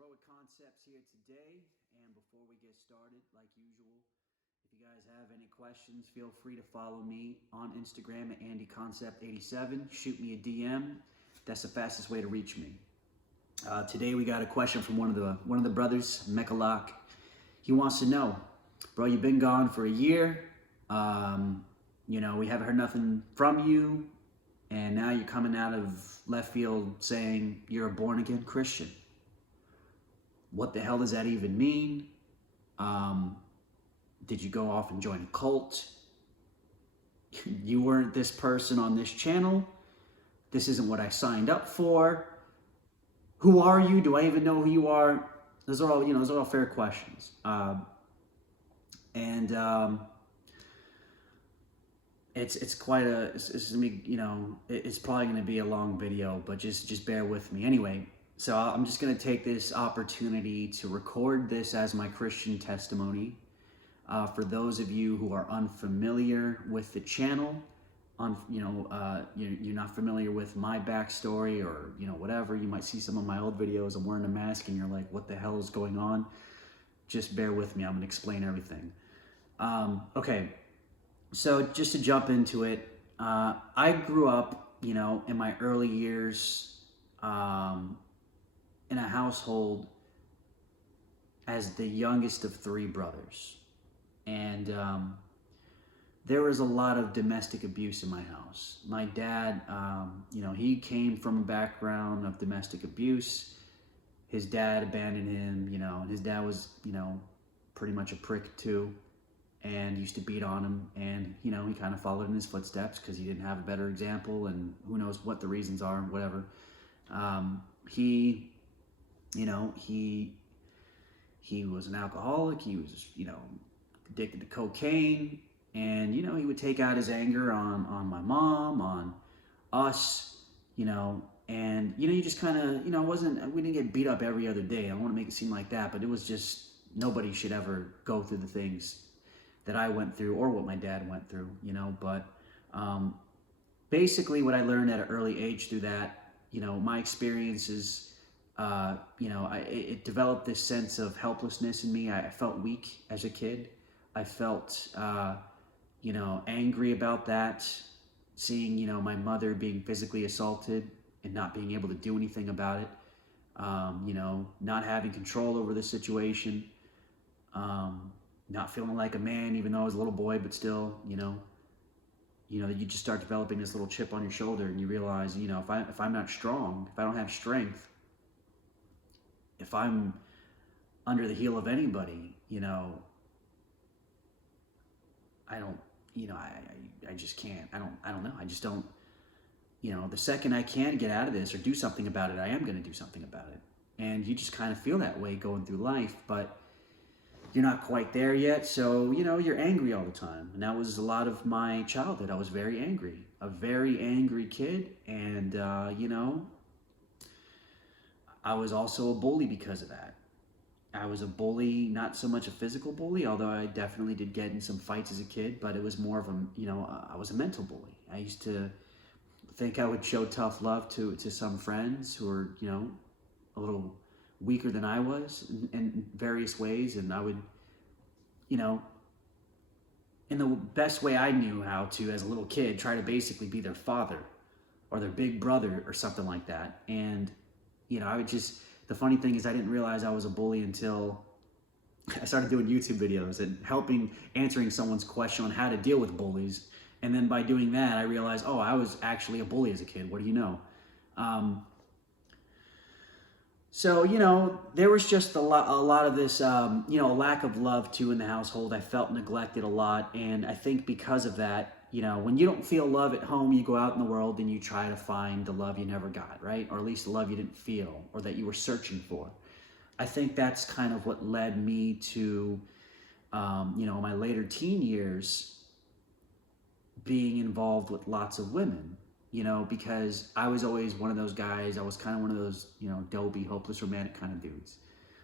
Heroic Concepts here today, and before we get started, like usual, if you guys have any questions, feel free to follow me on Instagram at AndyConcept87. Shoot me a DM. That's the fastest way to reach me. Today we got a question from one of the brothers, Mekalak. He wants to know, bro, you've been gone for a year. We haven't heard nothing from you, and now you're coming out of left field saying you're a born-again Christian. What the hell does that even mean? Did you go off and join a cult? You weren't this person on this channel. This isn't what I signed up for. Who are you? Do I even know who you are? Those are all fair questions. It's probably gonna be a long video, but just bear with me. Anyway, so I'm just gonna take this opportunity to record this as my Christian testimony. For those of you who are unfamiliar with the channel, you're not familiar with my backstory or whatever, you might see some of my old videos. I'm wearing a mask and you're like, what the hell is going on? Just bear with me. I'm gonna explain everything. Okay, so just to jump into it, I grew up, in my early years, in a household as the youngest of three brothers. And there was a lot of domestic abuse in my house. My dad, he came from a background of domestic abuse. His dad abandoned him, and his dad was, pretty much a prick too, and used to beat on him. And, he kind of followed in his footsteps because he didn't have a better example, and who knows what the reasons are, whatever. He was an alcoholic. He was, addicted to cocaine, and he would take out his anger on my mom, on us, and you just kind of, we didn't get beat up every other day. I don't want to make it seem like that, but it was just, nobody should ever go through the things that I went through or what my dad went through, but basically what I learned at an early age through that, my experiences, it developed this sense of helplessness in me. I felt weak as a kid. I felt, angry about that, seeing, my mother being physically assaulted and not being able to do anything about it, not having control over the situation, not feeling like a man, even though I was a little boy, but still, that you just start developing this little chip on your shoulder, and you realize, if I'm not strong, if I don't have strength, if I'm under the heel of anybody, I just can't. I don't know. I just don't, the second I can get out of this or do something about it, I am going to do something about it. And you just kind of feel that way going through life, but you're not quite there yet. So, you're angry all the time. And that was a lot of my childhood. I was very angry, a very angry kid. And, I was also a bully because of that. I was a bully, not so much a physical bully, although I definitely did get in some fights as a kid, but it was more of I was a mental bully. I used to think I would show tough love to some friends who were, a little weaker than I was in various ways, and I would, in the best way I knew how to as a little kid, try to basically be their father or their big brother or something like that. And, I would just, the funny thing is I didn't realize I was a bully until I started doing YouTube videos and answering someone's question on how to deal with bullies. And then by doing that, I realized, oh, I was actually a bully as a kid. What do you know? So, there was just a lot of this, a lack of love too in the household. I felt neglected a lot. And I think because of that, when you don't feel love at home, you go out in the world and you try to find the love you never got, right? Or at least the love you didn't feel or that you were searching for. I think that's kind of what led me to, my later teen years being involved with lots of women, because I was always one of those guys. I was kind of one of those, dopey, hopeless romantic kind of dudes.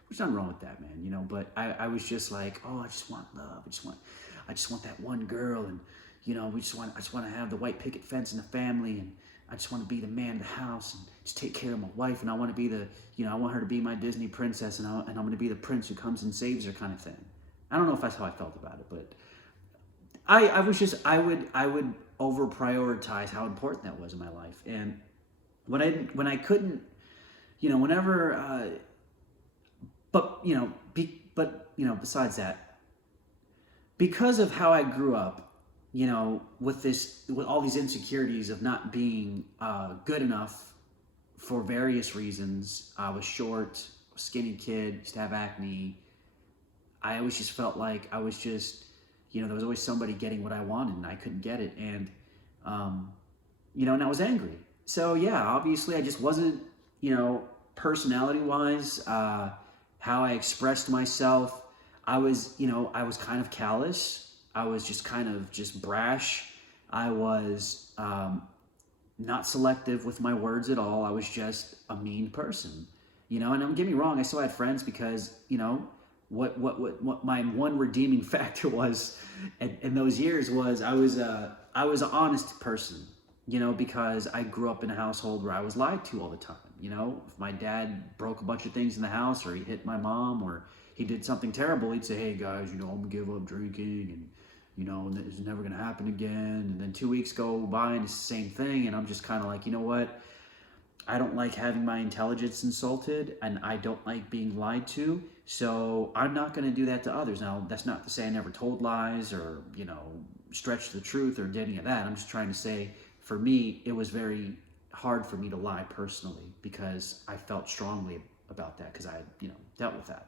There's nothing wrong with that, man, but I was just like, oh, I just want love. I just want that one girl, and I just want to have the white picket fence and the family, and I just want to be the man of the house and just take care of my wife, and I want to be the, I want her to be my Disney princess, and I'm going to be the prince who comes and saves her, kind of thing. I don't know if that's how I felt about it, but I was just, I would over prioritize how important that was in my life. And when I couldn't, whenever, besides that, because of how I grew up, with all these insecurities of not being good enough for various reasons. I was short, skinny kid, used to have acne. I always just felt like I was just, there was always somebody getting what I wanted and I couldn't get it. And, and I was angry. So yeah, obviously I just wasn't, personality-wise, how I expressed myself, I was kind of callous. I was just kind of just brash. I was not selective with my words at all. I was just a mean person, and don't get me wrong, I still had friends because, what my one redeeming factor was in those years was I was an honest person, because I grew up in a household where I was lied to all the time. If my dad broke a bunch of things in the house, or he hit my mom, or he did something terrible, he'd say, hey guys, I'm gonna give up drinking, and it's never gonna happen again. And then 2 weeks go by and it's the same thing, and I'm just kind of like, what? I don't like having my intelligence insulted, and I don't like being lied to, so I'm not going to do that to others. Now, that's not to say I never told lies or, stretched the truth or did any of that. I'm just trying to say, for me, it was very hard for me to lie personally because I felt strongly about that because I had, dealt with that.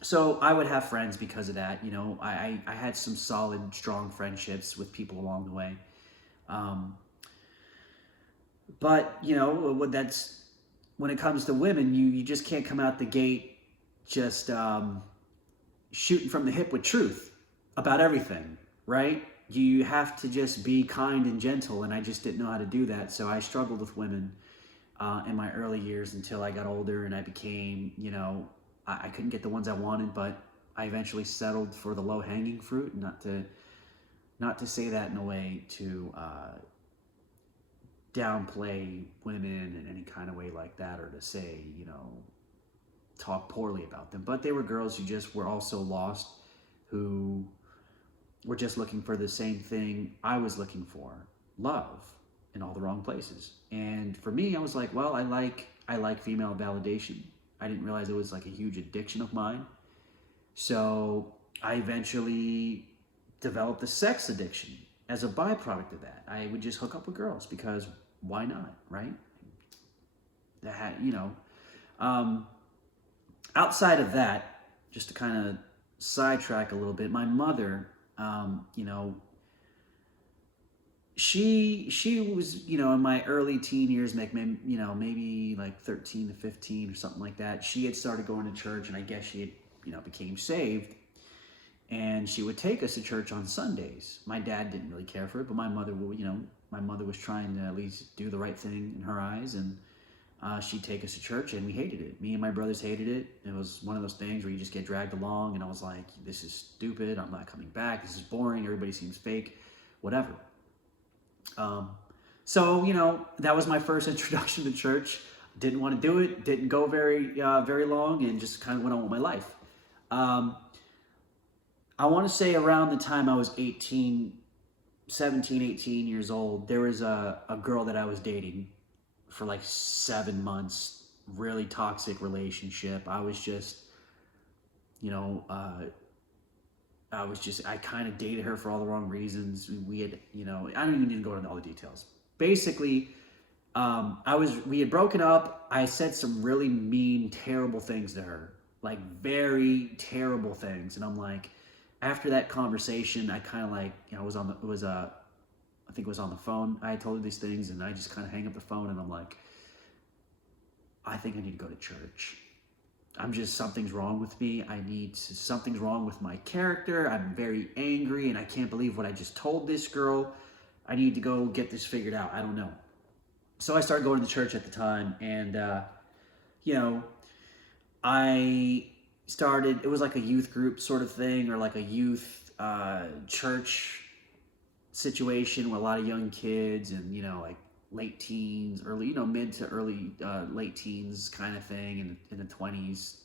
So I would have friends because of that. I had some solid, strong friendships with people along the way. But, that's when it comes to women, you just can't come out the gate just shooting from the hip with truth about everything, right? You have to just be kind and gentle, and I just didn't know how to do that. So I struggled with women in my early years until I got older and I became, I couldn't get the ones I wanted, but I eventually settled for the low-hanging fruit. Not to say that in a way to downplay women in any kind of way like that, or to say, talk poorly about them. But they were girls who just were also lost, who were just looking for the same thing I was looking for, love, in all the wrong places. And for me, I was like, well, I like female validation. I didn't realize it was like a huge addiction of mine. So I eventually developed a sex addiction as a byproduct of that. I would just hook up with girls because why not, right? That, outside of that, just to kind of sidetrack a little bit, my mother, she was, in my early teen years, maybe like 13 to 15 or something like that. She had started going to church, and I guess she had, became saved. And she would take us to church on Sundays. My dad didn't really care for it, but my mother, my mother was trying to at least do the right thing in her eyes, and she'd take us to church, and we hated it. Me and my brothers hated it. It was one of those things where you just get dragged along, and I was like, this is stupid. I'm not coming back. This is boring. Everybody seems fake, whatever. So, that was my first introduction to church. Didn't want to do it. Didn't go very long, and just kind of went on with my life. I want to say around the time I was 17, 18 years old, there was a girl that I was dating for like 7 months, really toxic relationship. I was just, I kind of dated her for all the wrong reasons. We had, I don't even need to go into all the details. Basically, we had broken up. I said some really mean, terrible things to her, like very terrible things. And I'm like, after that conversation, I kind of like, I think it was on the phone. I told her these things, and I just kind of hang up the phone, and I'm like, I think I need to go to church. Something's wrong with me. Something's wrong with my character. I'm very angry, and I can't believe what I just told this girl. I need to go get this figured out. I don't know. So I started going to church at the time, and, it was like a youth group sort of thing, or like a youth church situation with a lot of young kids and, like late teens, early, mid to early, late teens kind of thing, in the 20s.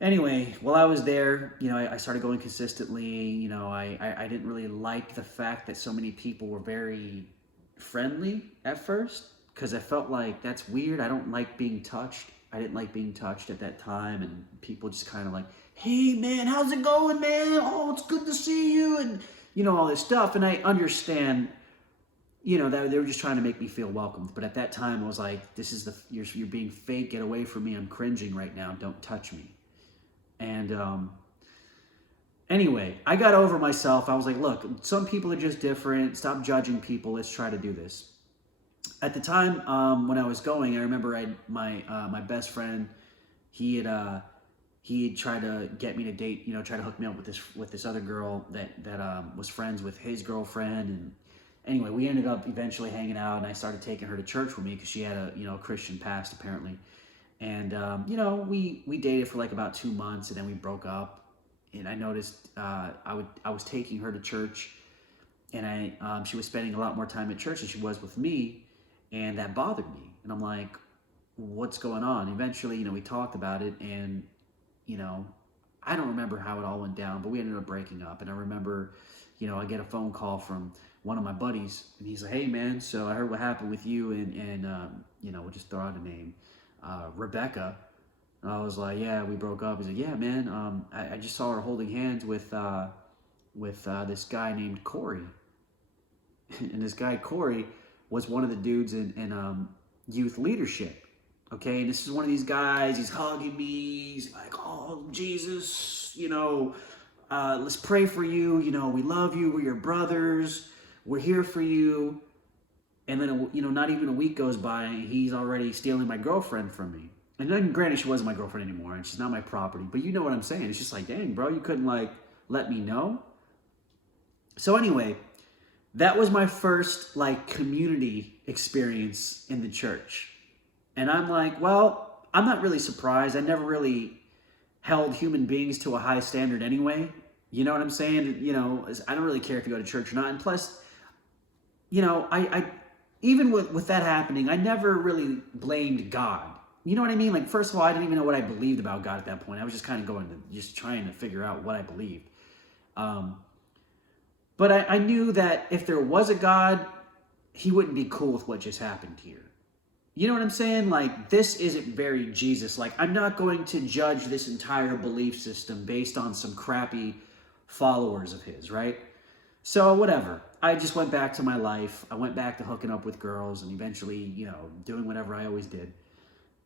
Anyway, while I was there, I started going consistently. I didn't really like the fact that so many people were very friendly at first, because I felt like that's weird. I don't like being touched. I didn't like being touched at that time, and people just kind of like, hey man, how's it going, man? Oh, it's good to see you, and all this stuff. And I understand, that they were just trying to make me feel welcomed. But at that time, I was like, this is you're being fake. Get away from me. I'm cringing right now. Don't touch me. And anyway, I got over myself. I was like, look, some people are just different. Stop judging people. Let's try to do this. At the time when I was going, I remember my best friend, he had tried to get me to date, try to hook me up with this other girl that was friends with his girlfriend. And anyway, we ended up eventually hanging out, and I started taking her to church with me because she had a Christian past apparently. And, we dated for like about 2 months, and then we broke up. And I noticed I was taking her to church, and she was spending a lot more time at church than she was with me, and that bothered me. And I'm like, what's going on? Eventually, we talked about it, and, I don't remember how it all went down, but we ended up breaking up. And I remember, I get a phone call from one of my buddies, and he's like, hey man, so I heard what happened with you and we'll just throw out a name. Rebecca. And I was like, yeah, we broke up. He's like, yeah, man, I just saw her holding hands with this guy named Cory. And this guy, Cory, was one of the dudes in youth leadership. Okay, and this is one of these guys, he's hugging me, he's like, oh, Jesus, let's pray for you, we love you, we're your brothers, we're here for you. And then, not even a week goes by, he's already stealing my girlfriend from me. And then, granted, she wasn't my girlfriend anymore, and she's not my property. But you know what I'm saying. It's just like, dang, bro, you couldn't, let me know? So anyway, that was my first, community experience in the church. And I'm like, well, I'm not really surprised. I never really held human beings to a high standard anyway. You know what I'm saying? I don't really care if you go to church or not. And plus, I even with that happening, I never really blamed God. You know what I mean? Like, first of all, I didn't even know what I believed about God at that point. I was just kind of just trying to figure out what I believed. But I knew that if there was a God, he wouldn't be cool with what just happened here. You know what I'm saying? Like, this isn't very Jesus. Like, I'm not going to judge this entire belief system based on some crappy followers of his, right? So whatever. I just went back to my life. I went back to hooking up with girls and eventually, doing whatever I always did.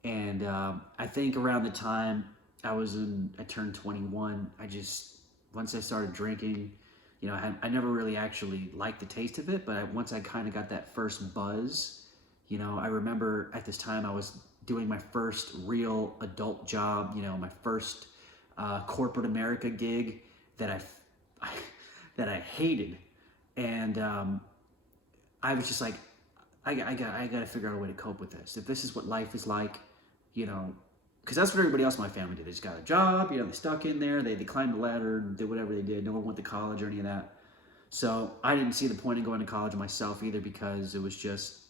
And I think around the time I turned 21, once I started drinking, I never really actually liked the taste of it, but once I kind of got that first buzz, I remember at this time I was doing my first real adult job, my first corporate America gig that I hated. And I was just like, I got to figure out a way to cope with this. If this is what life is like, because that's what everybody else in my family did. They just got a job, they stuck in there, they climbed the ladder, did whatever they did. No one went to college or any of that. So I didn't see the point in going to college myself either, because it was just,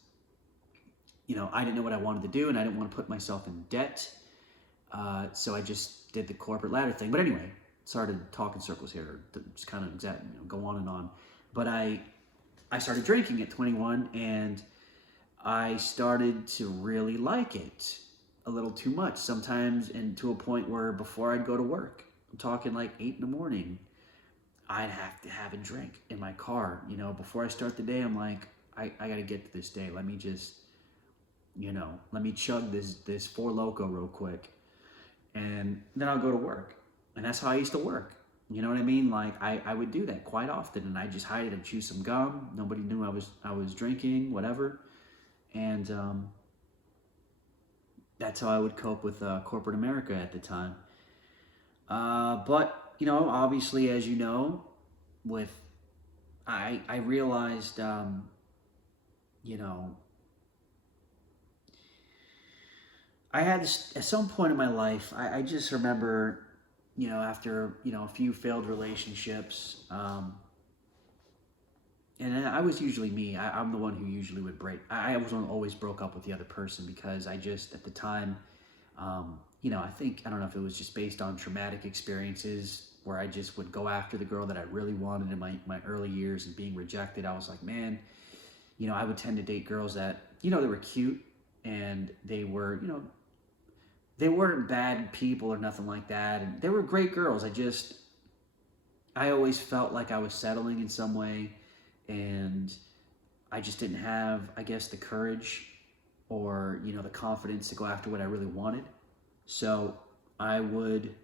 I didn't know what I wanted to do, and I didn't want to put myself in debt. So I just did the corporate ladder thing. But anyway, sorry to talk in circles here, just kind of go on and on. But I started drinking at 21, and I started to really like it a little too much sometimes, and to a point where before I'd go to work, I'm talking like 8 in the morning, I'd have to have a drink in my car. Before I start the day, I'm like, I got to get to this day. Let me just, let me chug this Four Loko real quick, and then I'll go to work. And that's how I used to work. You know what I mean? Like, I would do that quite often, and I'd just hide it and chew some gum. Nobody knew I was drinking, whatever. And that's how I would cope with corporate America at the time. But, obviously, as you know, I realized, I had this, at some point in my life, I just remember, after, a few failed relationships, and I was usually me. I'm the one who usually would break. I was one who always broke up with the other person because I just, at the time, I think, I don't know if it was just based on traumatic experiences where I just would go after the girl that I really wanted in my early years, and being rejected. I was like, man, I would tend to date girls that, they were cute, and they were, they weren't bad people or nothing like that. And they were great girls. I always felt like I was settling in some way, and I just didn't have, I guess, the courage or, the confidence to go after what I really wanted. So I would,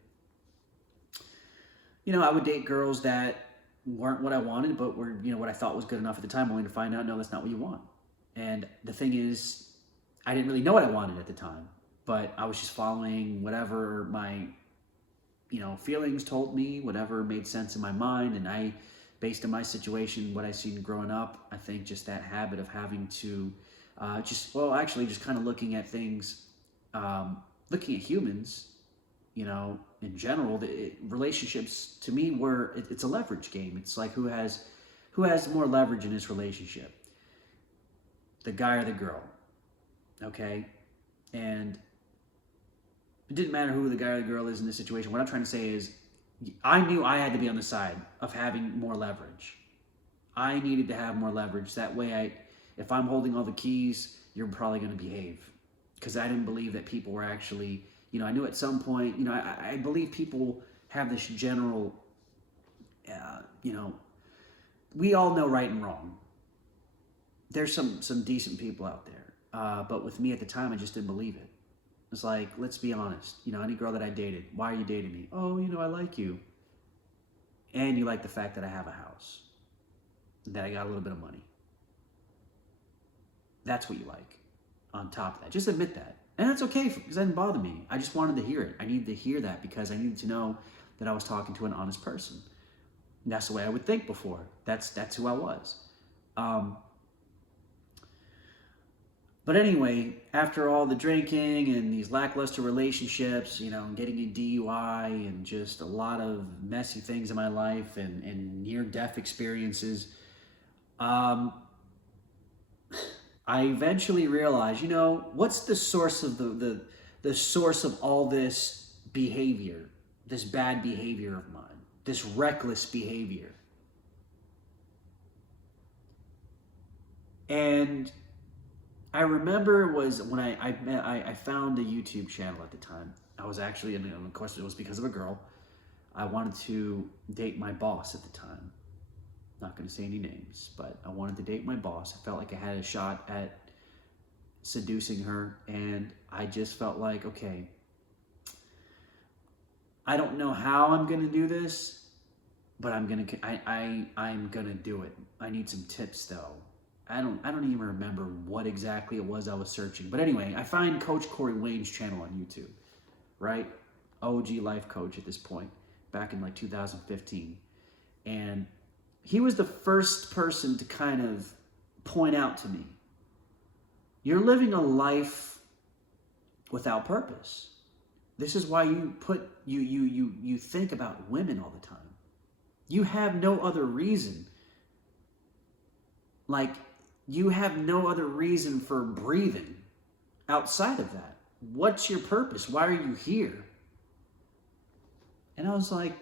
I would date girls that weren't what I wanted, but were, what I thought was good enough at the time, only to find out, no, that's not what you want. And the thing is, I didn't really know what I wanted at the time, but I was just following whatever my, feelings told me, whatever made sense in my mind. And I, based on my situation, what I seen growing up, I think just that habit of having to just kind of looking at things, looking at humans, in general, relationships to me it's a leverage game. It's like who has more leverage in this relationship, the guy or the girl, okay? And it didn't matter who the guy or the girl is in this situation. What I'm trying to say is, I knew I had to be on the side of having more leverage. I needed to have more leverage. That way, if I'm holding all the keys, you're probably going to behave. Because I didn't believe that people were actually, I knew at some point, I believe people have this general, we all know right and wrong. There's some decent people out there. But with me at the time, I just didn't believe it. It's like, let's be honest. Any girl that I dated, why are you dating me? Oh, I like you. And you like the fact that I have a house. That I got a little bit of money. That's what you like. On top of that. Just admit that. And that's okay, because that didn't bother me. I just wanted to hear it. I needed to hear that because I needed to know that I was talking to an honest person. And that's the way I would think before. That's who I was. But anyway, after all the drinking and these lackluster relationships, getting a DUI and just a lot of messy things in my life and near-death experiences, I eventually realized, what's the source of the source of all this behavior, this bad behavior of mine, this reckless behavior? And I remember was when I found a YouTube channel at the time. I was actually, and of course it was because of a girl. I wanted to date my boss at the time. Not going to say any names, but I wanted to date my boss. I felt like I had a shot at seducing her, and I just felt like, okay, I don't know how I'm going to do this, but I'm going to do it. I need some tips though. I don't even remember what exactly it was I was searching. But anyway, I find Coach Cory Wayne's channel on YouTube, right? OG life coach at this point, back in like 2015. And he was the first person to kind of point out to me, you're living a life without purpose. This is why you think about women all the time. You have no other reason. Like, you have no other reason for breathing outside of that. What's your purpose? Why are you here? And I was like,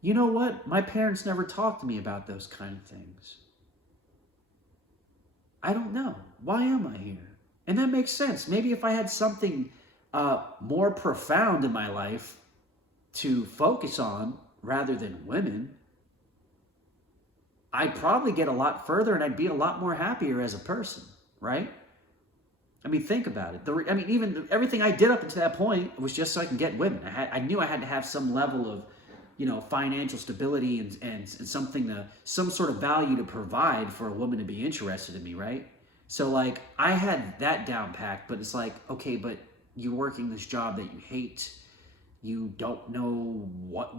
you know what? My parents never talked to me about those kind of things. I don't know. Why am I here? And that makes sense. Maybe if I had something more profound in my life to focus on rather than women, I'd probably get a lot further and I'd be a lot more happier as a person, right? I mean, think about it. Even everything I did up until that point was just so I can get women. I knew I had to have some level of, financial stability and some sort of value to provide for a woman to be interested in me, right? So like, I had that down packed, but it's like, okay, but you're working this job that you hate. You don't know what,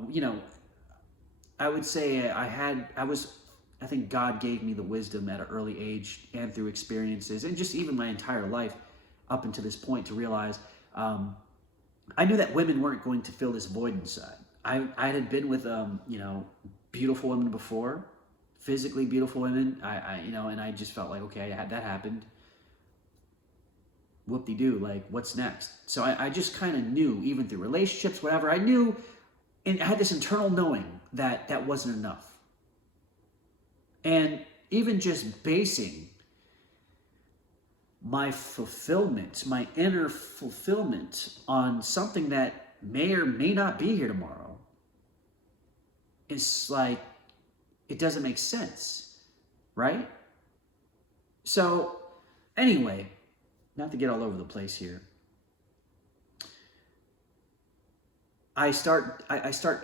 I would say I think God gave me the wisdom at an early age and through experiences and just even my entire life up until this point to realize I knew that women weren't going to fill this void inside. I had been with, beautiful women before, physically beautiful women. And I just felt like, okay, that happened. Whoop-de-doo, like, what's next? So I just kind of knew, even through relationships, whatever, I knew, and I had this internal knowing that that wasn't enough. And even just basing my fulfillment, my inner fulfillment on something that may or may not be here tomorrow, is like, it doesn't make sense, right? So anyway, not to get all over the place here, I start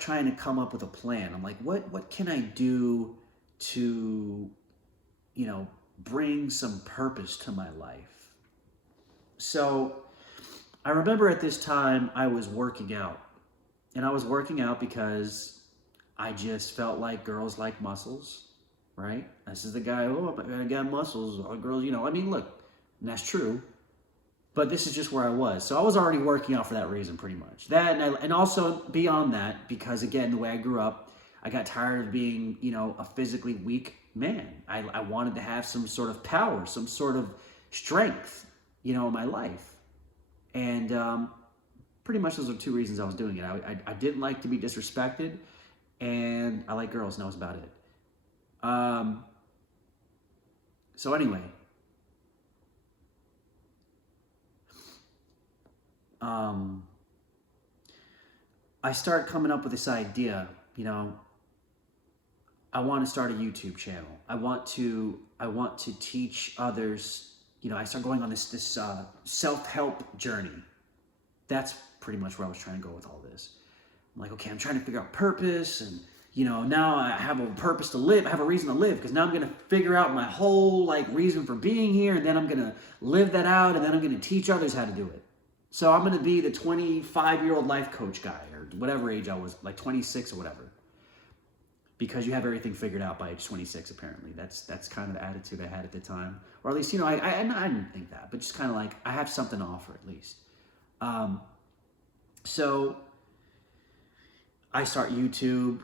trying to come up with a plan. I'm like, what can I do to, bring some purpose to my life? So I remember at this time I was working out. And I was working out because I just felt like girls like muscles, right? This is the guy, I got muscles. All girls, look, and that's true. But this is just where I was. So I was already working out for that reason, pretty much. That, and also beyond that, because again, the way I grew up, I got tired of being, a physically weak man. I wanted to have some sort of power, some sort of strength, in my life. And pretty much those are two reasons I was doing it. I didn't like to be disrespected, and I like girls, and that was about it. So anyway, I start coming up with this idea, I want to start a YouTube channel. I want to teach others, I start going on this self-help journey. That's pretty much where I was trying to go with all this. I'm like, okay, I'm trying to figure out purpose, and now I have a purpose to live. I have a reason to live, because now I'm going to figure out my whole reason for being here, and then I'm going to live that out, and then I'm going to teach others how to do it. So I'm going to be the 25-year-old life coach guy, or whatever age I was, like 26 or whatever. Because you have everything figured out by age 26, apparently. That's kind of the attitude I had at the time. Or at least, I didn't think that, but just kind of like, I have something to offer at least. So I start YouTube,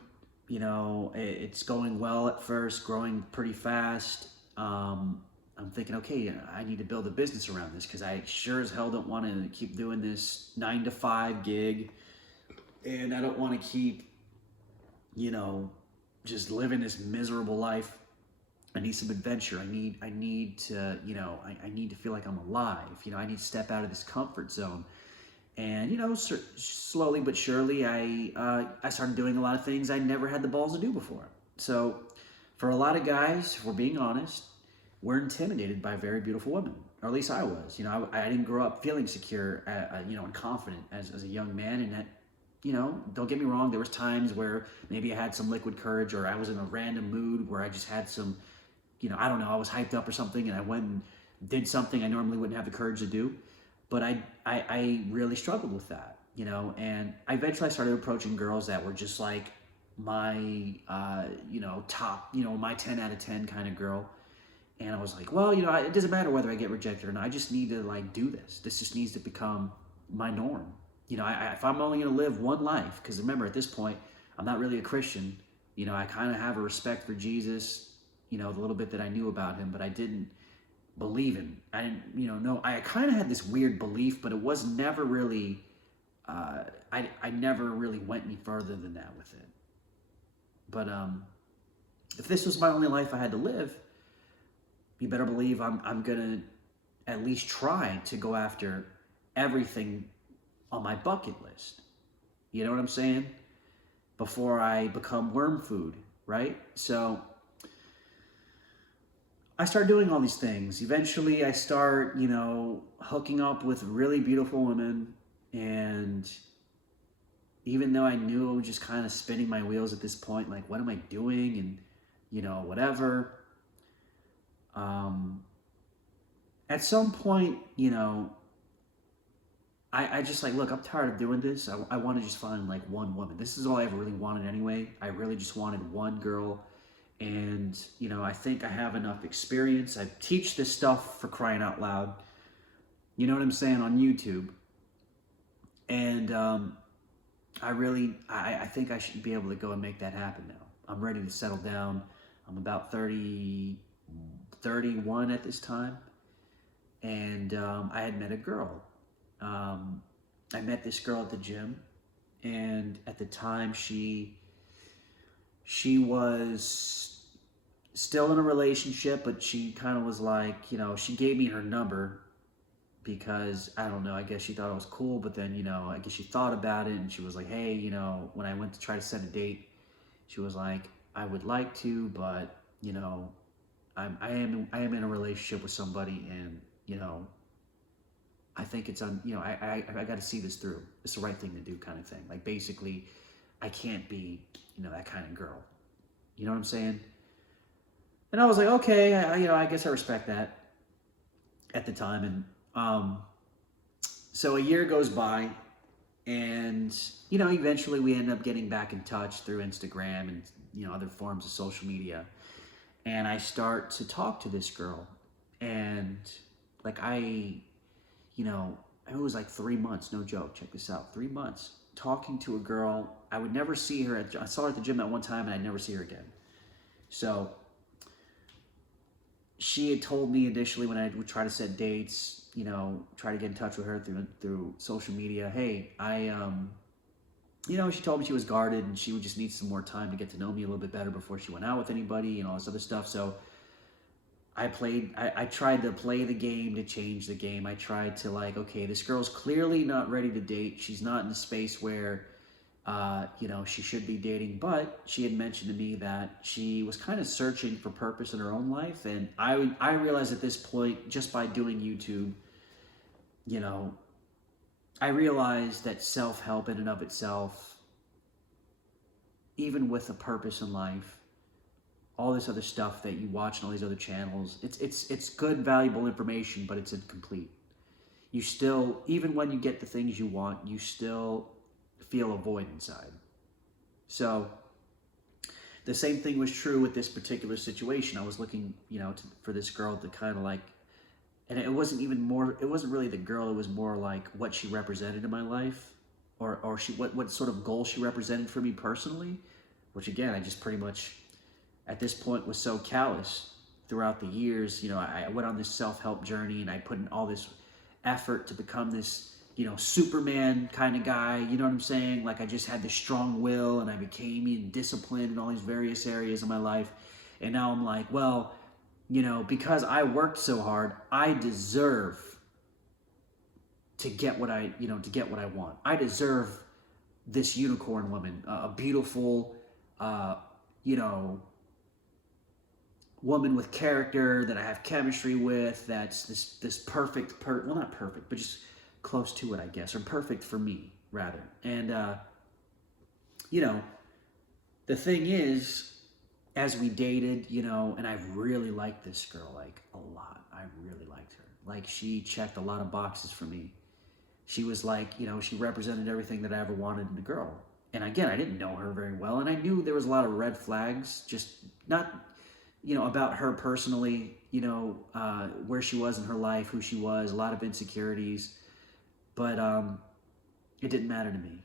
it's going well at first, growing pretty fast. I'm thinking, okay, I need to build a business around this, because I sure as hell don't want to keep doing this 9-to-5 gig, and I don't want to keep, just living this miserable life. I need some adventure. I need to, I need to feel like I'm alive. I need to step out of this comfort zone. And, slowly but surely, I started doing a lot of things I never had the balls to do before. So for a lot of guys, if we're being honest, we're intimidated by very beautiful women, or at least I was. I didn't grow up feeling secure, and confident as a young man, and that, don't get me wrong, there was times where maybe I had some liquid courage, or I was in a random mood where I just had some, I don't know, I was hyped up or something, and I went and did something I normally wouldn't have the courage to do. But I really struggled with that, and eventually I started approaching girls that were just like my, top, my 10 out of 10 kind of girl. And I was like, well, it doesn't matter whether I get rejected or not. I just need to do this. This just needs to become my norm. If I'm only going to live one life, because remember, at this point, I'm not really a Christian. I kind of have a respect for Jesus, the little bit that I knew about him, but I didn't believe him. I didn't, know. I kind of had this weird belief, but it was never really, I never really went any further than that with it. But if this was my only life I had to live, you better believe I'm going to at least try to go after everything on my bucket list. You know what I'm saying? Before I become worm food, right? So I start doing all these things. Eventually I start, hooking up with really beautiful women. And even though I knew I was just kind of spinning my wheels at this point, like, what am I doing? And, whatever. At some point, I just look, I'm tired of doing this. I want to just find one woman. This is all I ever really wanted anyway. I really just wanted one girl. And, I think I have enough experience. I teach this stuff, for crying out loud. You know what I'm saying? On YouTube. And I think I should be able to go and make that happen now. I'm ready to settle down. I'm about 30, 31 at this time. And I had met a girl. I met this girl at the gym, and at the time she was still in a relationship, but she kind of was like, she gave me her number because I don't know, I guess she thought it was cool, but then, I guess she thought about it and she was like, hey, when I went to try to set a date, she was like, I would like to, but, I am in a relationship with somebody, and, I think it's I got to see this through. It's the right thing to do, kind of thing. Like, basically, I can't be, that kind of girl. You know what I'm saying? And I was like, okay, I guess I respect that at the time. And so a year goes by, and eventually we end up getting back in touch through Instagram and other forms of social media. And I start to talk to this girl, and like it was like 3 months, no joke. Check this out, 3 months talking to a girl. I would never see her. I saw her at the gym at one time, and I'd never see her again. So she had told me initially when I would try to set dates, try to get in touch with her through social media. Hey, she told me she was guarded and she would just need some more time to get to know me a little bit better before she went out with anybody and all this other stuff. So I tried to play the game to change the game. I tried to okay, this girl's clearly not ready to date. She's not in a space where, she should be dating, but she had mentioned to me that she was kind of searching for purpose in her own life. And I realized at this point, just by doing YouTube, I realized that self-help in and of itself, even with a purpose in life, all this other stuff that you watch on all these other channels, it's good, valuable information, but it's incomplete. You still, even when you get the things you want, you still feel a void inside. So the same thing was true with this particular situation. I was looking, for this girl to kind of and it wasn't really the girl, it was more like what she represented in my life, or what sort of goal she represented for me personally, which again, I just pretty much, at this point, was so callous throughout the years. I went on this self-help journey, and I put in all this effort to become this, Superman kind of guy. You know what I'm saying? Like, I just had this strong will, and I became disciplined in all these various areas of my life. And now I'm like, well, because I worked so hard, I deserve to get what I want. I deserve this unicorn woman, a beautiful, woman with character that I have chemistry with, that's this perfect, well, not perfect, but just close to it, I guess, or perfect for me, rather. And, the thing is, as we dated, and I really liked this girl, a lot. I really liked her. She checked a lot of boxes for me. She was she represented everything that I ever wanted in a girl. And again, I didn't know her very well, and I knew there was a lot of red flags, just not, about her personally, where she was in her life, who she was, a lot of insecurities, but it didn't matter to me.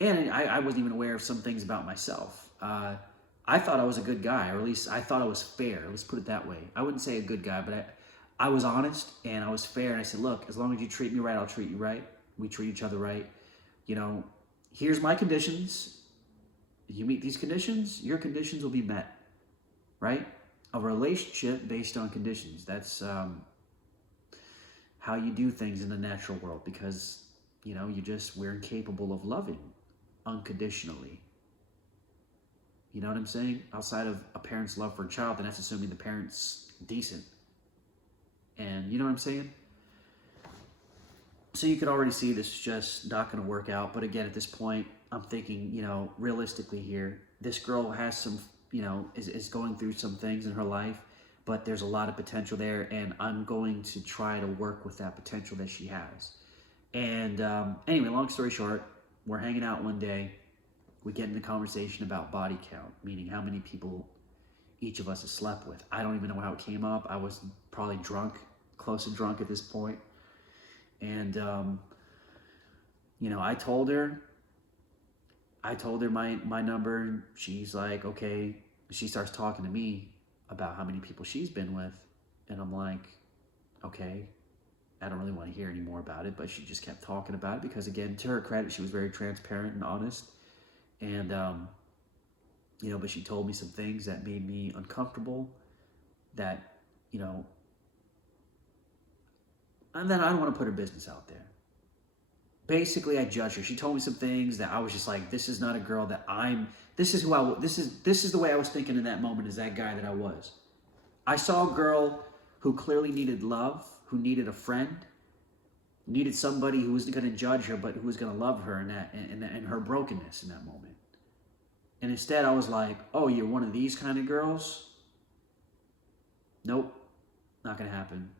And I wasn't even aware of some things about myself. I thought I was a good guy, or at least I thought I was fair. Let's put it that way. I wouldn't say a good guy, but I was honest and I was fair. And I said, look, as long as you treat me right, I'll treat you right. We treat each other right. Here's my conditions. You meet these conditions, your conditions will be met, right? A relationship based on conditions. That's how you do things in the natural world, because, we're incapable of loving unconditionally. You know what I'm saying? Outside of a parent's love for a child, then that's assuming the parent's decent. And you know what I'm saying? So you could already see this is just not going to work out. But again, at this point, I'm thinking, realistically here, this girl has some, is going through some things in her life, but there's a lot of potential there. And I'm going to try to work with that potential that she has. And anyway, long story short, we're hanging out one day. We get into conversation about body count, meaning how many people each of us has slept with. I don't even know how it came up. I was probably drunk, close to drunk at this point. And, I told her my number. She's like, okay, She starts talking to me about how many people she's been with. And I'm like, okay, I don't really want to hear any more about it. But she just kept talking about it because, again, to her credit, she was very transparent and honest. And, but she told me some things that made me uncomfortable, that, and then I don't want to put her business out there. Basically, I judged her. She told me some things that I was just like, this is not a girl that this is the way I was thinking in that moment, as that guy that I was. I saw a girl who clearly needed love, who needed a friend, needed somebody who wasn't going to judge her, but who was going to love her in her brokenness in that moment. And instead, I was like, oh, you're one of these kind of girls? Nope, not going to happen.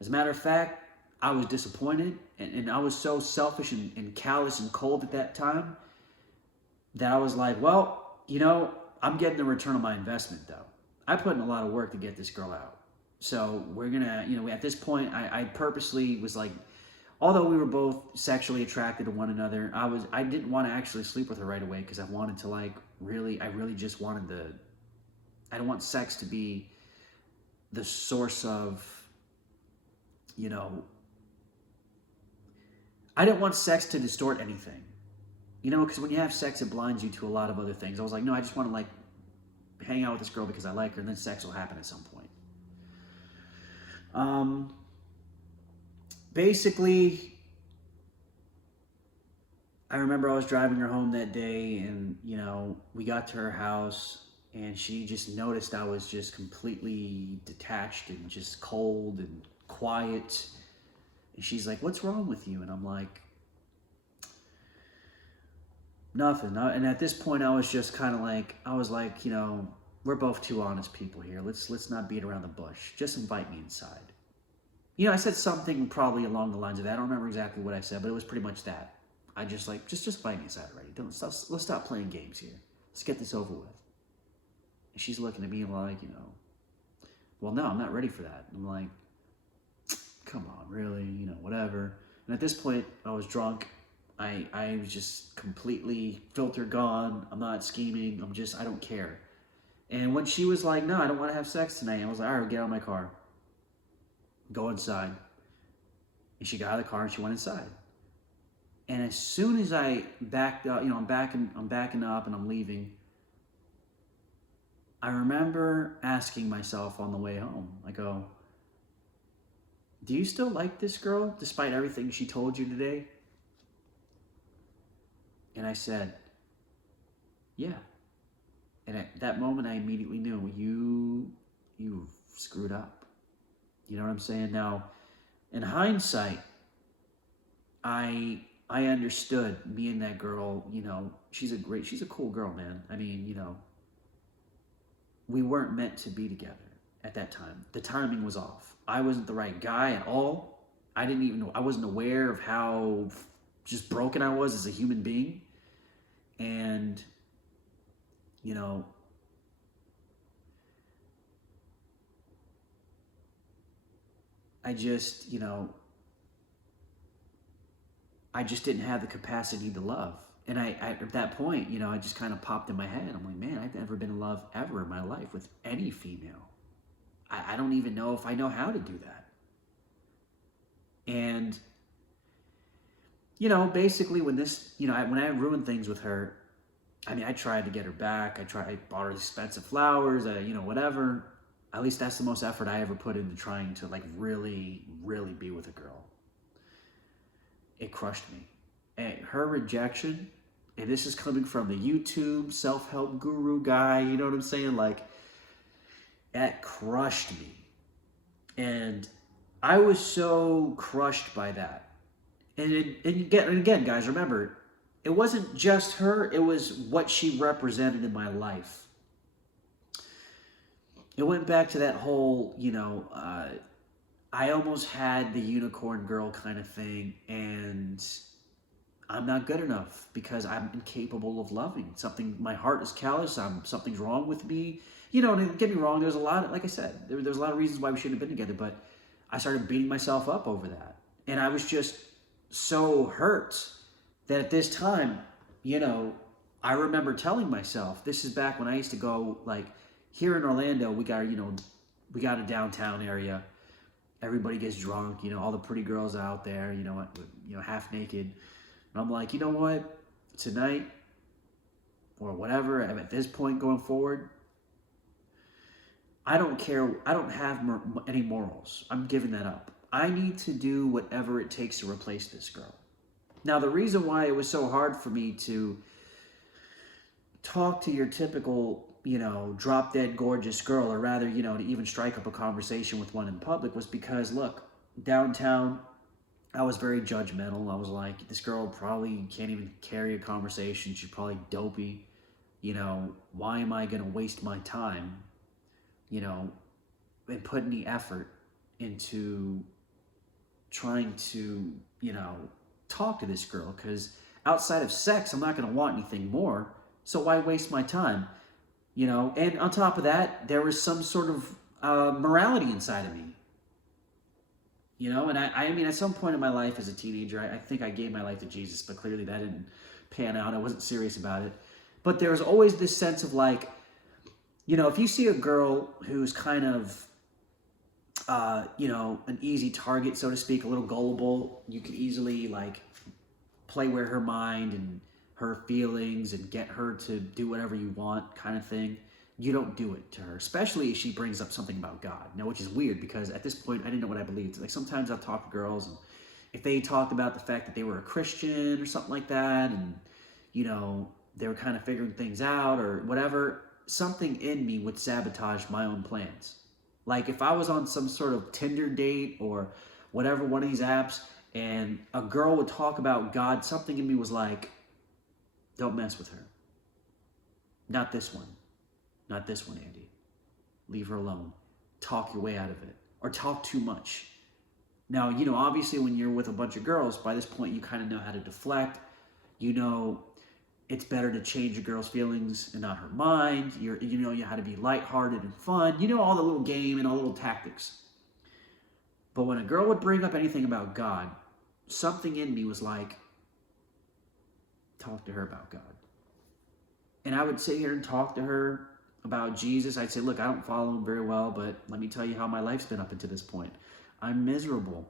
As a matter of fact, I was disappointed, and I was so selfish and callous and cold at that time that I was like, well, I'm getting the return on my investment, though. I put in a lot of work to get this girl out. So we're going to, at this point, I purposely was like, although we were both sexually attracted to one another, I didn't want to actually sleep with her right away because I wanted to I really just wanted I don't want sex to be the source of, I didn't want sex to distort anything, because when you have sex, it blinds you to a lot of other things. I was like, no, I just want to hang out with this girl because I like her, and then sex will happen at some point. Basically, I remember I was driving her home that day, and, we got to her house, and she just noticed I was just completely detached and just cold and quiet. And she's like, what's wrong with you? And I'm like, nothing. And at this point, I was just kind of like, we're both two honest people here. Let's not beat around the bush. Just invite me inside. I said something probably along the lines of that. I don't remember exactly what I said, but it was pretty much that. I just just invite me inside already. Let's stop playing games here. Let's get this over with. And she's looking at me like, well, no, I'm not ready for that. And I'm like, come on, really, whatever. And at this point, I was drunk. I was just completely filter gone. I'm not scheming. I don't care. And when she was like, no, I don't want to have sex tonight, I was like, all right, get out of my car. Go inside. And she got out of the car and she went inside. And as soon as I backed up, I'm backing up and I'm leaving, I remember asking myself on the way home, I go, do you still like this girl despite everything she told you today? And I said, yeah. And at that moment, I immediately knew, you screwed up. You know what I'm saying? Now, in hindsight, I understood me and that girl, she's a cool girl, man. I mean, we weren't meant to be together at that time. The timing was off. I wasn't the right guy at all. I wasn't aware of how just broken I was as a human being. And, I just didn't have the capacity to love. And I at that point, I just kind of popped in my head. I'm like, man, I've never been in love ever in my life with any female. I don't even know if I know how to do that. And, basically when I ruined things with her, I tried to get her back. I bought her expensive flowers, whatever. At least that's the most effort I ever put into trying to really, really be with a girl. It crushed me. And her rejection, and this is coming from the YouTube self-help guru guy, you know what I'm saying? That crushed me. And I was so crushed by that. And again, guys, remember, it wasn't just her, it was what she represented in my life. It went back to that whole, I almost had the unicorn girl kind of thing, and I'm not good enough because I'm incapable of loving. My heart is callous, something's wrong with me. And don't get me wrong, there's a lot, like I said, there's a lot of reasons why we shouldn't have been together, but I started beating myself up over that. And I was just so hurt that at this time, I remember telling myself, this is back when I used to go, like, here in Orlando, we got a downtown area. Everybody gets drunk, all the pretty girls out there, half naked. And I'm like, you know what? Tonight, or whatever, at this point going forward, I don't care. I don't have any morals. I'm giving that up. I need to do whatever it takes to replace this girl. Now, the reason why it was so hard for me to talk to your typical, drop dead gorgeous girl, or rather, to even strike up a conversation with one in public, was because, look, downtown, I was very judgmental. I was like, this girl probably can't even carry a conversation. She's probably dopey. Why am I going to waste my time, and put any effort into trying to, talk to this girl? Because outside of sex, I'm not going to want anything more. So why waste my time? And on top of that, there was some sort of morality inside of me. And I mean, at some point in my life as a teenager, I think I gave my life to Jesus, but clearly that didn't pan out. I wasn't serious about it. But there was always this sense of like, if you see a girl who's kind of, an easy target, so to speak, a little gullible, you could easily like play with her mind and her feelings and get her to do whatever you want kind of thing. You don't do it to her, especially if she brings up something about God. Now, which is weird because at this point, I didn't know what I believed. Like sometimes I'll talk to girls and if they talked about the fact that they were a Christian or something like that, and, they were kind of figuring things out or whatever, something in me would sabotage my own plans. Like if I was on some sort of Tinder date or whatever, one of these apps, and a girl would talk about God, something in me was like, don't mess with her. Not this one. Not this one, Andy. Leave her alone. Talk your way out of it. Or talk too much. Now, obviously when you're with a bunch of girls, by this point you kind of know how to deflect. It's better to change a girl's feelings and not her mind. You know how to be lighthearted and fun. All the little game and all the little tactics. But when a girl would bring up anything about God, something in me was like, talk to her about God. And I would sit here and talk to her about Jesus. I'd say, look, I don't follow him very well, but let me tell you how my life's been up until this point. I'm miserable.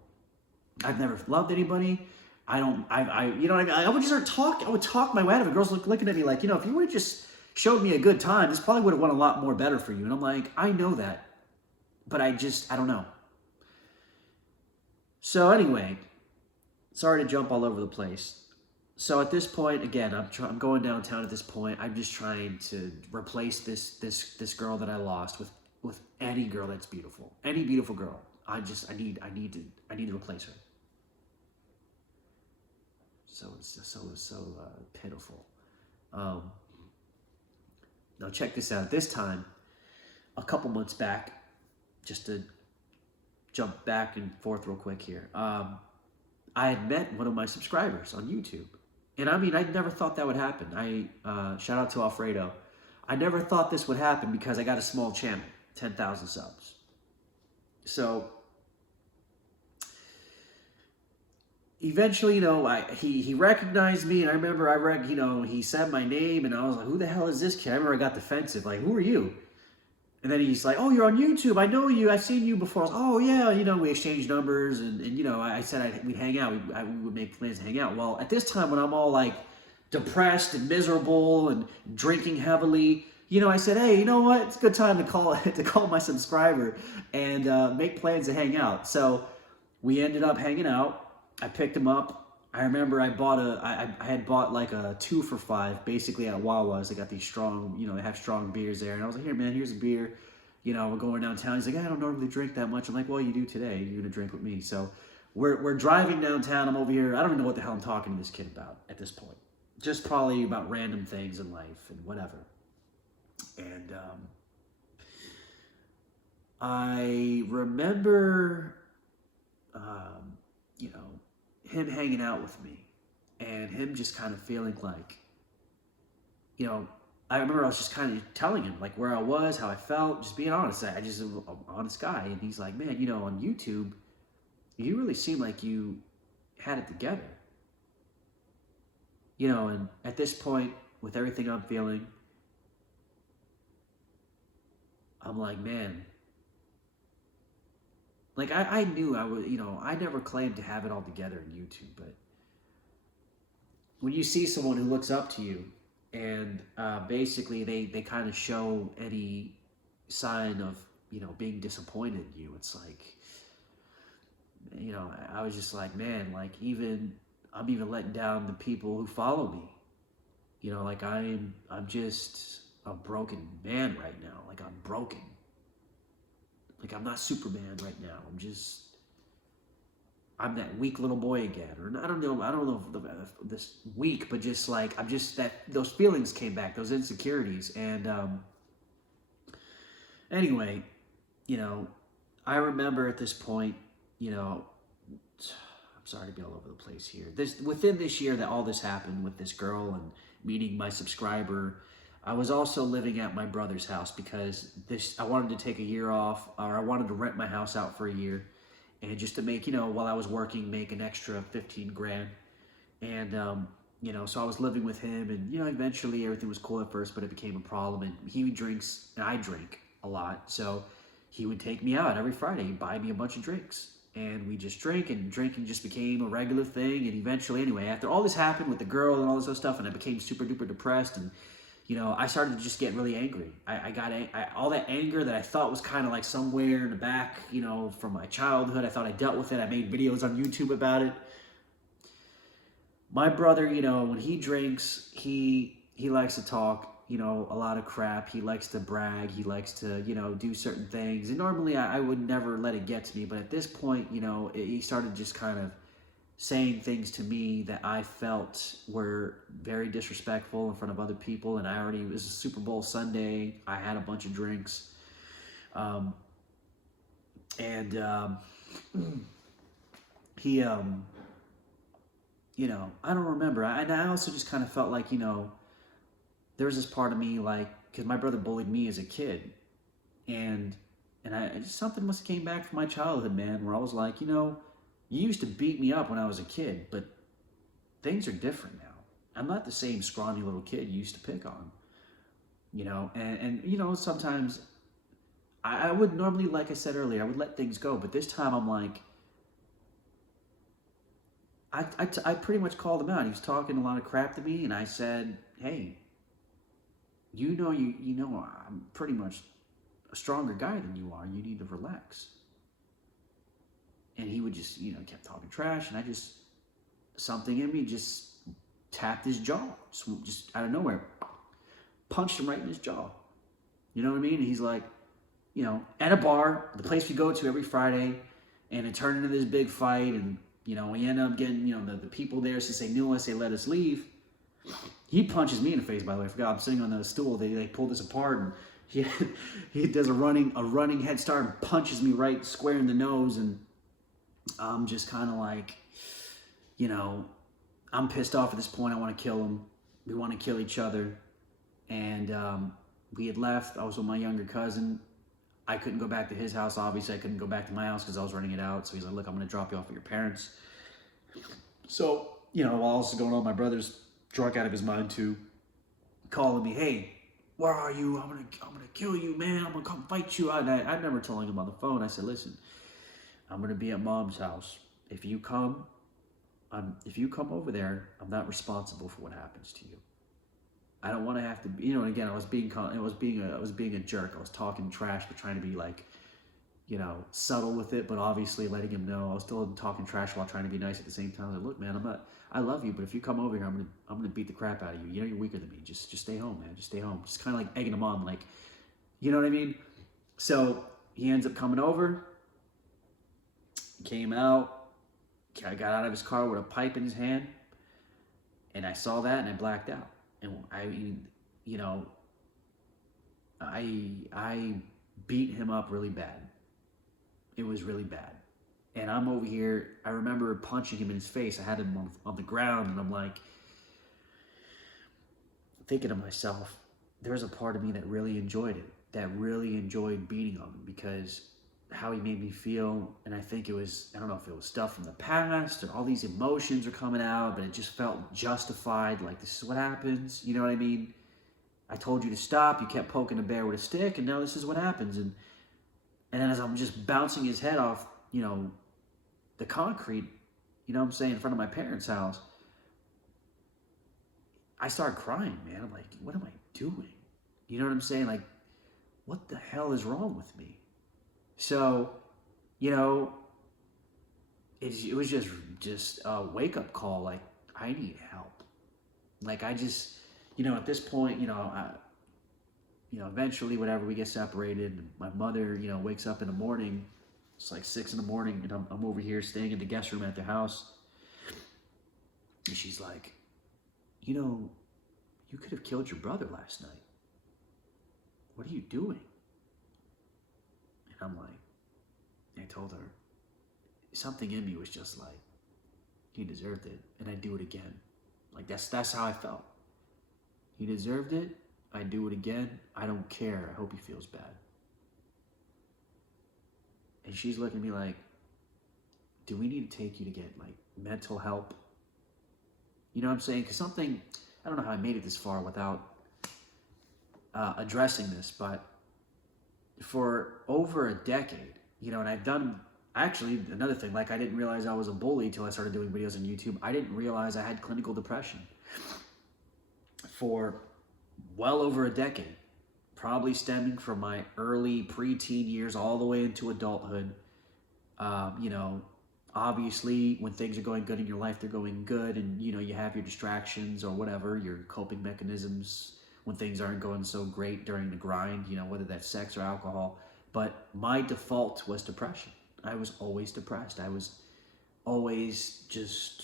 I've never loved anybody. I would just start talking. I would talk my way out of it. Girls looking at me like, if you would have just showed me a good time, this probably would have went a lot more better for you. And I'm like, I know that, but I don't know. So anyway, sorry to jump all over the place. So at this point, again, I'm going downtown at this point. I'm just trying to replace this girl that I lost with any girl that's beautiful. Any beautiful girl. I need to replace her. So it's so pitiful. Now check this out. At this time, a couple months back, just to jump back and forth real quick here, I had met one of my subscribers on YouTube. And I mean, I never thought that would happen. Shout out to Alfredo. I never thought this would happen because I got a small channel, 10,000 subs. So eventually, he recognized me, and I remember he said my name, and I was like, who the hell is this kid? I remember I got defensive, like, who are you? And then he's like, oh, you're on YouTube. I know you. I've seen you before. I was like, oh, yeah, we exchanged numbers, and I said we'd hang out. We would make plans to hang out. Well, at this time when I'm all like depressed and miserable and drinking heavily, I said, hey, you know what? It's a good time to call my subscriber and make plans to hang out. So we ended up hanging out. I picked him up. I remember I had bought like a 2 for $5 basically at Wawa's. They got these strong, they have strong beers there. And I was like, here, man, here's a beer. We're going downtown. He's like, I don't normally drink that much. I'm like, well, you do today. You're going to drink with me. So we're driving downtown. I'm over here. I don't even know what the hell I'm talking to this kid about at this point. Just probably about random things in life and whatever. And I remember, him hanging out with me and him just kind of feeling like, I remember I was just kind of telling him like where I was, how I felt, just being honest. I just am an honest guy. And he's like, man, on YouTube, you really seem like you had it together. And at this point, with everything I'm feeling, I'm like, man, like I knew I would, I never claimed to have it all together in YouTube, but when you see someone who looks up to you and basically they kind of show any sign of, being disappointed in you, it's like, I was just like, man, like I'm even letting down the people who follow me. Like I'm just a broken man right now. Like I'm broken. Like I'm not Superman right now. I'm that weak little boy again. Or I don't know if this weak, but just like, I'm just that, those feelings came back, those insecurities. And anyway, I remember at this point, I'm sorry to be all over the place here. Within this year that all this happened with this girl and meeting my subscriber, I was also living at my brother's house because I wanted to take a year off, or I wanted to rent my house out for a year, and just to make, while I was working, make an extra 15 grand. And so I was living with him, and eventually everything was cool at first, but it became a problem. And he drinks and I drink a lot, so he would take me out every Friday, buy me a bunch of drinks, and we just drink, and drinking just became a regular thing. And eventually, anyway, after all this happened with the girl and all this other stuff, and I became super duper depressed, and I started to just get really angry. I got all that anger that I thought was kind of like somewhere in the back, from my childhood. I thought I dealt with it. I made videos on YouTube about it. My brother, when he drinks, he likes to talk, a lot of crap. He likes to brag. He likes to, do certain things. And normally I would never let it get to me. But at this point, he started just kind of saying things to me that I felt were very disrespectful in front of other people. And it was a Super Bowl Sunday. I had a bunch of drinks. He, I don't remember. And I also just kind of felt like, there was this part of me, like, because my brother bullied me as a kid. And something must have came back from my childhood, man, where I was like, you used to beat me up when I was a kid, but things are different now. I'm not the same scrawny little kid you used to pick on, and sometimes I would normally, like I said earlier, I would let things go, but this time I'm like, I pretty much called him out. He was talking a lot of crap to me, and I said, hey, I'm pretty much a stronger guy than you are. You need to relax. And he would just, kept talking trash, and something in me just tapped his jaw, just out of nowhere, punched him right in his jaw. You know what I mean? And he's like, at a bar, the place we go to every Friday, and it turned into this big fight, and, we end up getting, the people there, since they knew us, they let us leave. He punches me in the face, by the way. I forgot, I'm sitting on the stool. They pulled us apart, and he does a running head start and punches me right square in the nose, and I'm just kind of like, I'm pissed off at this point. I want to kill him. We want to kill each other. And we had left. I was with my younger cousin. I couldn't go back to his house, obviously. I couldn't go back to my house because I was renting it out. So he's like, look, I'm going to drop you off at your parents. So, while all this is going on, my brother's drunk out of his mind too, calling me, hey, where are you? I'm gonna kill you, man. I'm going to come fight you. I remember telling him on the phone, I said, listen, I'm going to be at Mom's house. If you come over there, I'm not responsible for what happens to you. I don't want to have to, and again, I was being a jerk. I was talking trash, but trying to be like, subtle with it, but obviously letting him know I was still talking trash while trying to be nice at the same time. Like, look, man, I love you, but if you come over here, I'm gonna beat the crap out of you. You're weaker than me. Just stay home, man. Just stay home. Just kind of like egging him on, like, you know what I mean? So he ends up coming over. Came out. I got out of his car with a pipe in his hand, and I saw that, and I blacked out. And I beat him up really bad. It was really bad. And I'm over here, I remember punching him in his face. I had him on the ground, and I'm like, thinking to myself, there's a part of me that really enjoyed it, that really enjoyed beating on him, because how he made me feel. And I think it was, I don't know if it was stuff from the past or all these emotions were coming out, but it just felt justified. Like, this is what happens. You know what I mean? I told you to stop. You kept poking the bear with a stick, and now this is what happens. And then as I'm just bouncing his head off, the concrete, what I'm saying, in front of my parents' house, I started crying, man. I'm like, what am I doing? You know what I'm saying? Like, what the hell is wrong with me? So, it was just a wake-up call. Like, I need help. Like, I just, at this point, eventually, whatever, we get separated. And my mother, wakes up in the morning. It's like 6 in the morning, and I'm over here staying in the guest room at their house. And she's like, you could have killed your brother last night. What are you doing? And I'm like, I told her, something in me was just like, he deserved it, and I'd do it again. Like, that's how I felt. He deserved it. I'd do it again. I don't care. I hope he feels bad. And she's looking at me like, do we need to take you to get, like, mental help? You know what I'm saying? Because something, I don't know how I made it this far without addressing this, but for over a decade, and I've done, actually, another thing, like, I didn't realize I was a bully till I started doing videos on YouTube. I didn't realize I had clinical depression for well over a decade, probably stemming from my early preteen years all the way into adulthood. Obviously, when things are going good in your life, they're going good, and, you have your distractions or whatever, your coping mechanisms when things aren't going so great during the grind, whether that's sex or alcohol. But my default was depression. I was always depressed. I was always just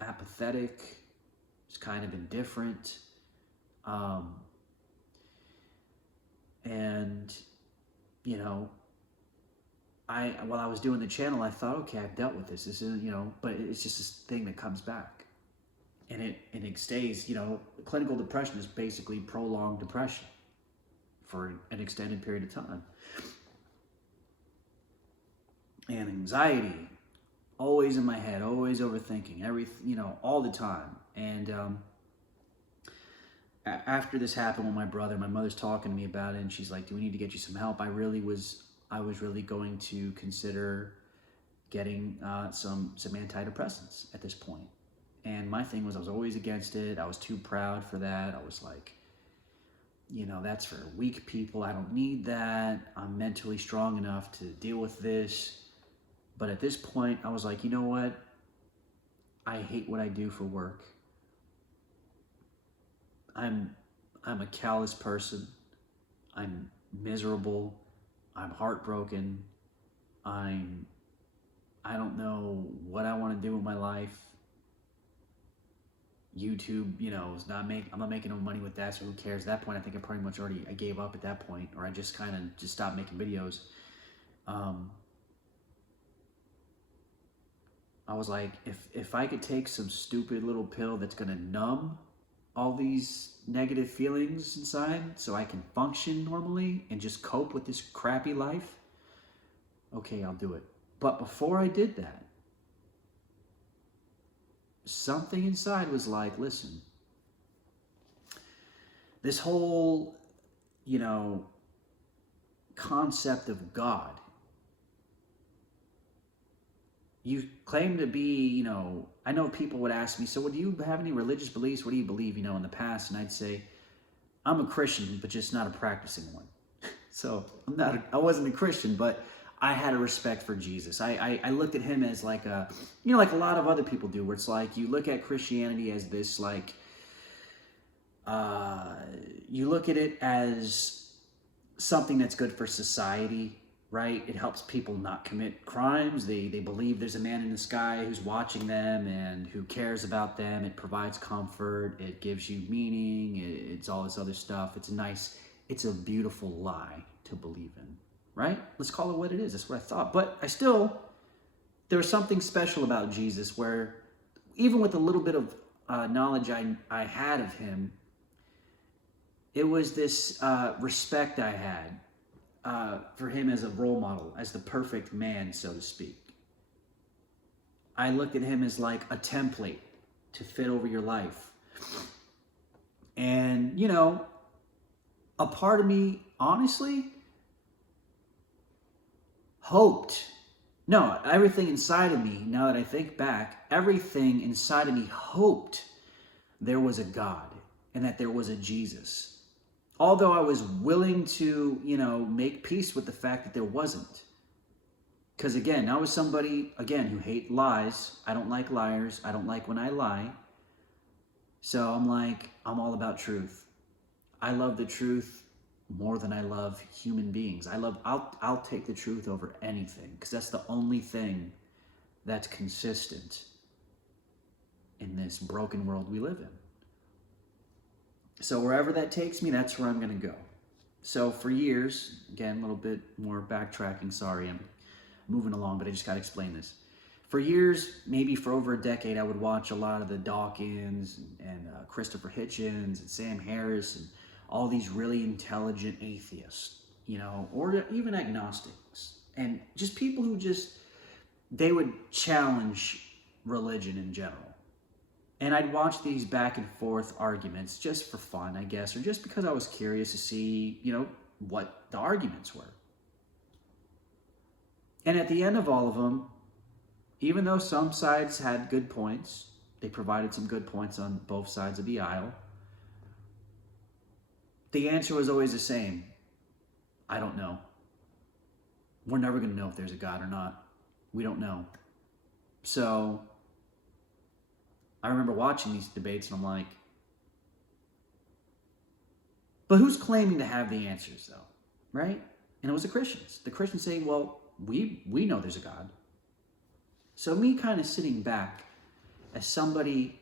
apathetic, just kind of indifferent. And, while I was doing the channel, I thought, okay, I've dealt with this. This is, but it's just this thing that comes back. And it stays, clinical depression is basically prolonged depression for an extended period of time. And anxiety, always in my head, always overthinking, everything, all the time. And after this happened with my brother, my mother's talking to me about it, and she's like, do we need to get you some help? I was really going to consider getting some antidepressants at this point. And my thing was, I was always against it. I was too proud for that. I was like, that's for weak people. I don't need that. I'm mentally strong enough to deal with this. But at this point, I was like, you know what? I hate what I do for work. I'm a callous person. I'm miserable. I'm heartbroken. I don't know what I want to do with my life. YouTube, is not I'm not making no money with that, so who cares? At that point, I think I gave up at that point, or I just kind of just stopped making videos. I was like, if I could take some stupid little pill that's gonna numb all these negative feelings inside so I can function normally and just cope with this crappy life, okay, I'll do it. But before I did that, something inside was like, listen, this whole, concept of God, you claim to be, I know people would ask me, so do you have any religious beliefs? What do you believe, in the past? And I'd say, I'm a Christian, but just not a practicing one. So I wasn't a Christian, but I had a respect for Jesus. I looked at him as like a, like a lot of other people do, where it's like, you look at Christianity as this, like, you look at it as something that's good for society, right? It helps people not commit crimes. They believe there's a man in the sky who's watching them and who cares about them. It provides comfort. It gives you meaning. It's all this other stuff. It's a beautiful lie to believe in, right? Let's call it what it is. That's what I thought. But there was something special about Jesus where, even with a little bit of knowledge I had of him, it was this respect I had for him as a role model, as the perfect man, so to speak. I looked at him as like a template to fit over your life. And, you know, a part of me, honestly, hoped. No, everything inside of me, now that I think back, everything inside of me hoped there was a God and that there was a Jesus. Although I was willing to, you know, make peace with the fact that there wasn't. Because again, I was somebody, again, who hate lies. I don't like liars. I don't like when I lie. So I'm like, I'm all about truth. I love the truth more than I love human beings. I'll take the truth over anything, because that's the only thing that's consistent in this broken world we live in. So wherever that takes me, that's where I'm going to go. So for years, again, a little bit more backtracking, sorry, I'm moving along, but I just got to explain this. For years, maybe for over a decade, I would watch a lot of the Dawkins and Christopher Hitchens and Sam Harris and all these really intelligent atheists, you know, or even agnostics, and just people who they would challenge religion in general. And I'd watch these back and forth arguments just for fun, I guess, or just because I was curious to see, you know, what the arguments were. And at the end of all of them, even though some sides had good points, they provided some good points on both sides of the aisle, the answer was always the same. I don't know. We're never going to know if there's a God or not. We don't know. So I remember watching these debates and I'm like, but who's claiming to have the answers though, right? And it was the Christians. The Christians saying, well, we know there's a God. So me kind of sitting back as somebody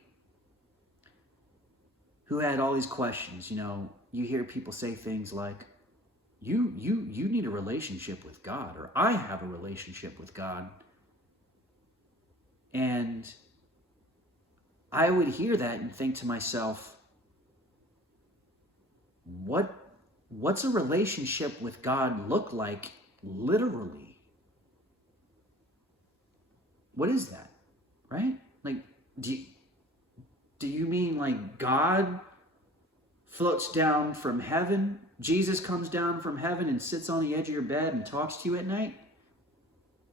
who had all these questions, you know, you hear people say things like, you need a relationship with God, or I have a relationship with God. And I would hear that and think to myself, what's a relationship with God look like literally? What is that? Right? Like, do you mean like God floats down from heaven? Jesus comes down from heaven and sits on the edge of your bed and talks to you at night?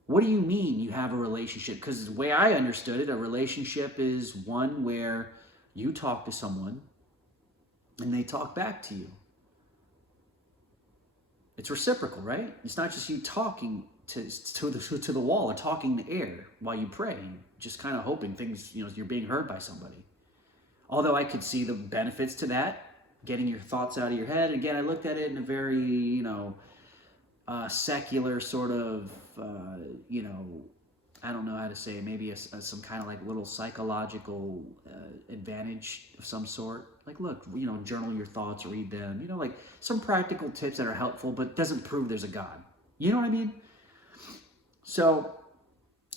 What do you mean you have a relationship? Because the way I understood it, a relationship is one where you talk to someone and they talk back to you. It's reciprocal, right? It's not just you talking to the wall or talking in the air while you pray, just kind of hoping things, you know, you're being heard by somebody. Although I could see the benefits to that, getting your thoughts out of your head. Again, I looked at it in a very, you know, secular sort of, you know, I don't know how to say it, maybe some kind of like little psychological advantage of some sort. Like, look, you know, journal your thoughts, read them, you know, like some practical tips that are helpful, but doesn't prove there's a God. You know what I mean? So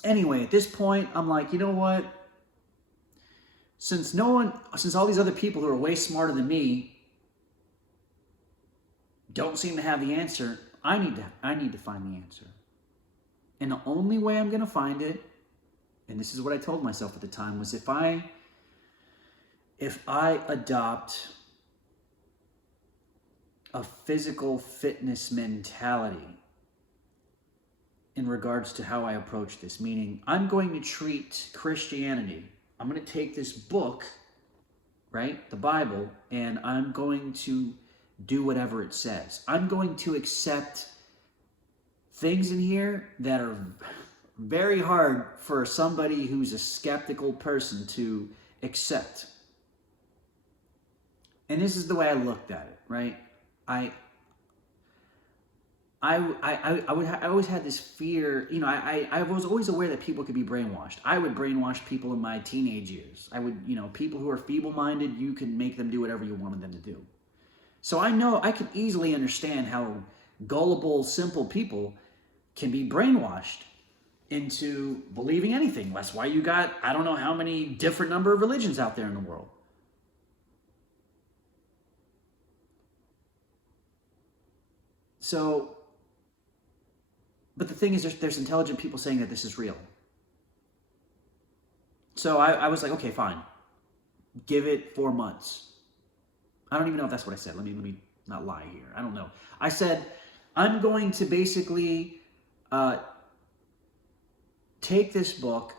anyway, at this point, I'm like, you know what? Since all these other people who are way smarter than me don't seem to have the answer, I need to find the answer. And the only way I'm going to find it, and this is what I told myself at the time, was if I adopt a physical fitness mentality in regards to how I approach this, meaning I'm going to treat Christianity, I'm going to take this book, right, the Bible, and I'm going to do whatever it says. I'm going to accept things in here that are very hard for somebody who's a skeptical person to accept. And this is the way I looked at it, right? I always had this fear, you know, I was always aware that people could be brainwashed. I would brainwash people in my teenage years. I would, you know, people who are feeble-minded, you can make them do whatever you wanted them to do. So I know I can easily understand how gullible, simple people can be brainwashed into believing anything. That's why you got, I don't know how many different number of religions out there in the world. So, but the thing is, there's intelligent people saying that this is real. So I was like, okay, fine. Give it 4 months. I don't even know if that's what I said. Let me not lie here. I don't know. I said, I'm going to basically take this book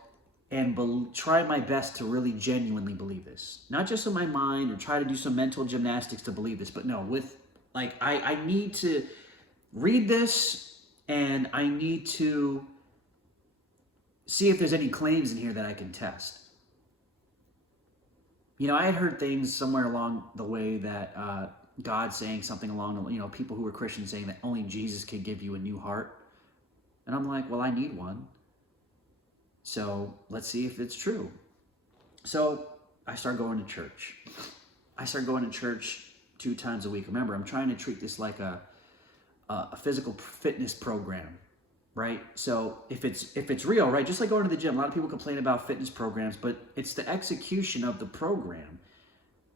and try my best to really genuinely believe this. Not just in my mind or try to do some mental gymnastics to believe this, but no, I need to read this and I need to see if there's any claims in here that I can test. I had heard things somewhere along the way that God saying something along the, people who were Christians saying that only Jesus could give you a new heart. And I'm like, well, I need one. So let's see if it's true. So I started going to church. I started going to church 2 times a week. Remember, I'm trying to treat this like a physical fitness program, right? So if it's real, right? Just like going to the gym, a lot of people complain about fitness programs, but it's the execution of the program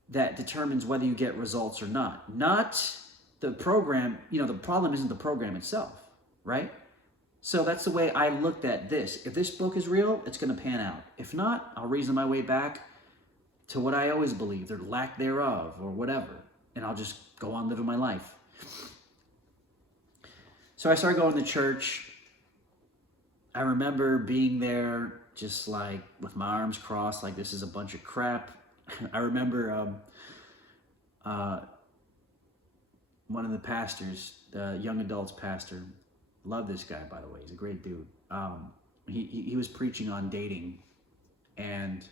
that determines whether you get results or not. Not the program, the problem isn't the program itself, right? So that's the way I looked at this. If this book is real, it's going to pan out. If not, I'll reason my way back to what I always believed, or lack thereof, or whatever. And I'll just go on living my life. So I started going to church. I remember being there just like with my arms crossed, like this is a bunch of crap. I remember one of the pastors, the young adults pastor, love this guy, by the way. He's a great dude. He was preaching on dating, and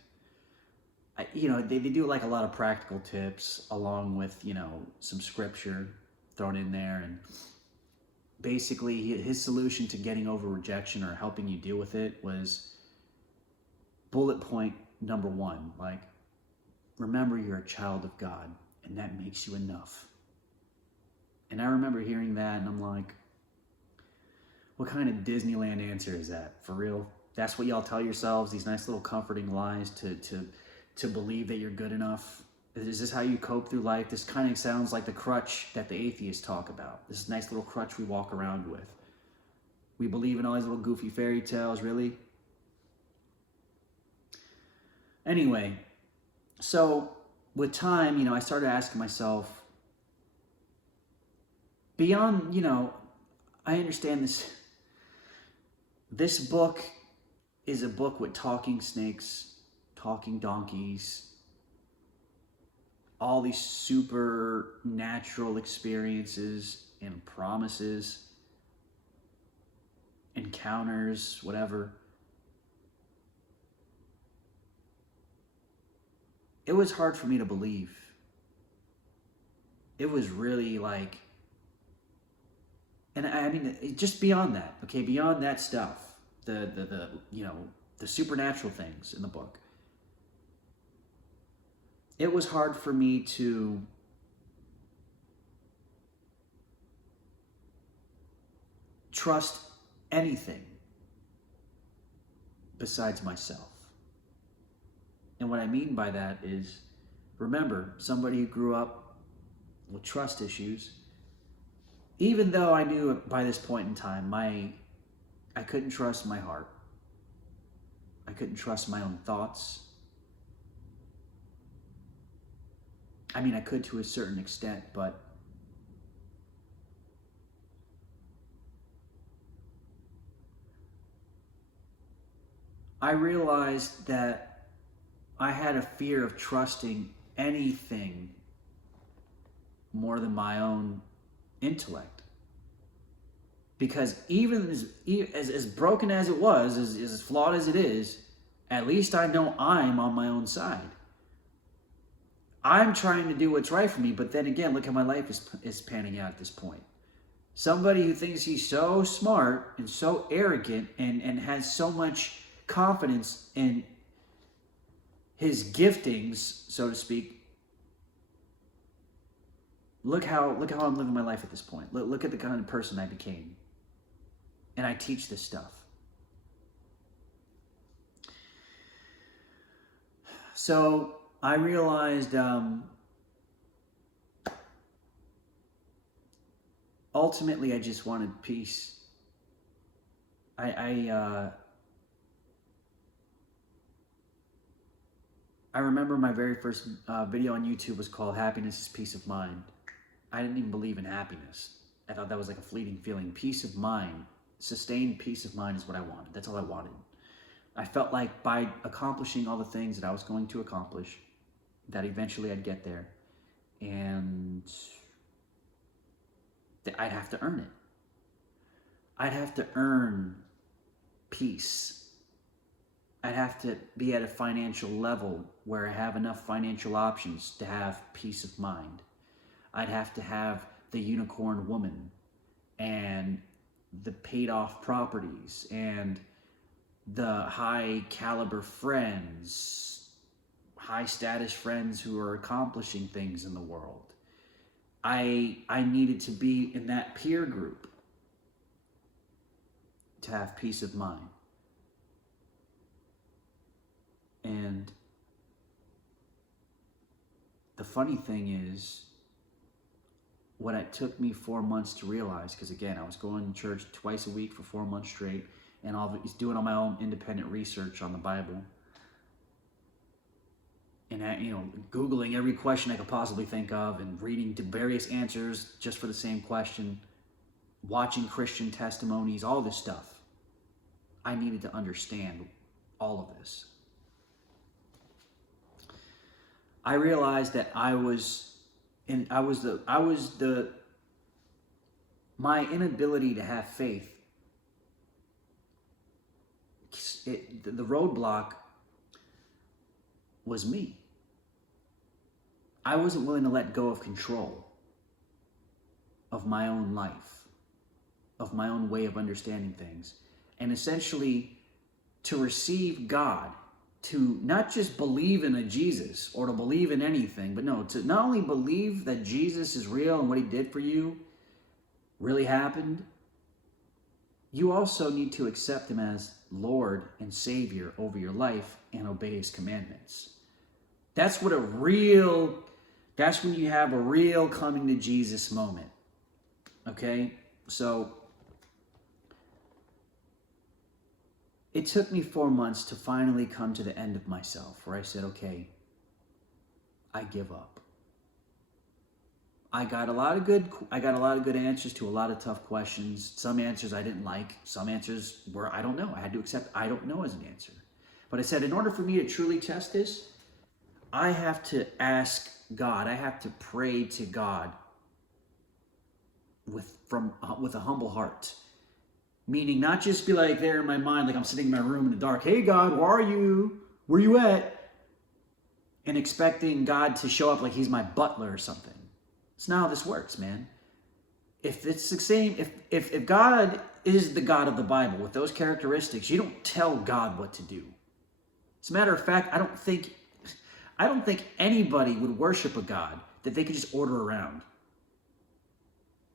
they do like a lot of practical tips along with some scripture thrown in there, and basically his solution to getting over rejection or helping you deal with it was bullet point number 1, like, remember you're a child of God, and that makes you enough. And I remember hearing that, and I'm like, what kind of Disneyland answer is that? For real? That's what y'all tell yourselves, these nice little comforting lies to believe that you're good enough? Is this how you cope through life? This kind of sounds like the crutch that the atheists talk about. This nice little crutch we walk around with. We believe in all these little goofy fairy tales, really? Anyway, so with time, I started asking myself, beyond, I understand this book is a book with talking snakes, talking donkeys, all these supernatural experiences and promises, encounters, whatever. It was hard for me to believe. It was really like, and I mean, just beyond that, okay, beyond that stuff, the supernatural things in the book, it was hard for me to trust anything besides myself. And what I mean by that is, remember, somebody who grew up with trust issues, even though I knew by this point in time, I couldn't trust my heart. I couldn't trust my own thoughts. I mean, I could to a certain extent, but I realized that I had a fear of trusting anything more than my own intellect. Because even as broken as it was, as flawed as it is, at least I know I'm on my own side. I'm trying to do what's right for me, but then again, look how my life is panning out at this point. Somebody who thinks he's so smart and so arrogant and has so much confidence in his giftings, so to speak. Look how I'm living my life at this point. Look at the kind of person I became. And I teach this stuff. So I realized ultimately I just wanted peace. I remember my very first video on YouTube was called Happiness is Peace of Mind. I didn't even believe in happiness. I thought that was like a fleeting feeling. Peace of mind, sustained peace of mind is what I wanted. That's all I wanted. I felt like by accomplishing all the things that I was going to accomplish, that eventually I'd get there, and that I'd have to earn it. I'd have to earn peace. I'd have to be at a financial level where I have enough financial options to have peace of mind. I'd have to have the unicorn woman and the paid off properties and the high caliber friends, high status friends who are accomplishing things in the world. I needed to be in that peer group to have peace of mind. And the funny thing is, what it took me 4 months to realize, because again, I was going to church twice a week for 4 months straight, and I was doing all my own independent research on the Bible, and Googling every question I could possibly think of, and reading to various answers just for the same question, watching Christian testimonies, all this stuff. I needed to understand all of this. I realized that my inability to have faith, the roadblock was me. I wasn't willing to let go of control of my own life, of my own way of understanding things, and essentially to receive God, to not just believe in a Jesus or to believe in anything, but no, to not only believe that Jesus is real and what he did for you really happened, you also need to accept him as Lord and Savior over your life and obey his commandments. That's when you have a real coming to Jesus moment. Okay? So it took me 4 months to finally come to the end of myself, where I said, okay, I give up. I got a lot of good answers to a lot of tough questions. Some answers I didn't like. Some answers were, I don't know. I had to accept I don't know as an answer. But I said, in order for me to truly test this, I have to ask God. I have to pray to God with a humble heart. Meaning not just be like there in my mind, like I'm sitting in my room in the dark, hey God, where are you? Where you at? And expecting God to show up like he's my butler or something. It's not how this works, man. If it's the same, if God is the God of the Bible with those characteristics, you don't tell God what to do. As a matter of fact, I don't think anybody would worship a God that they could just order around.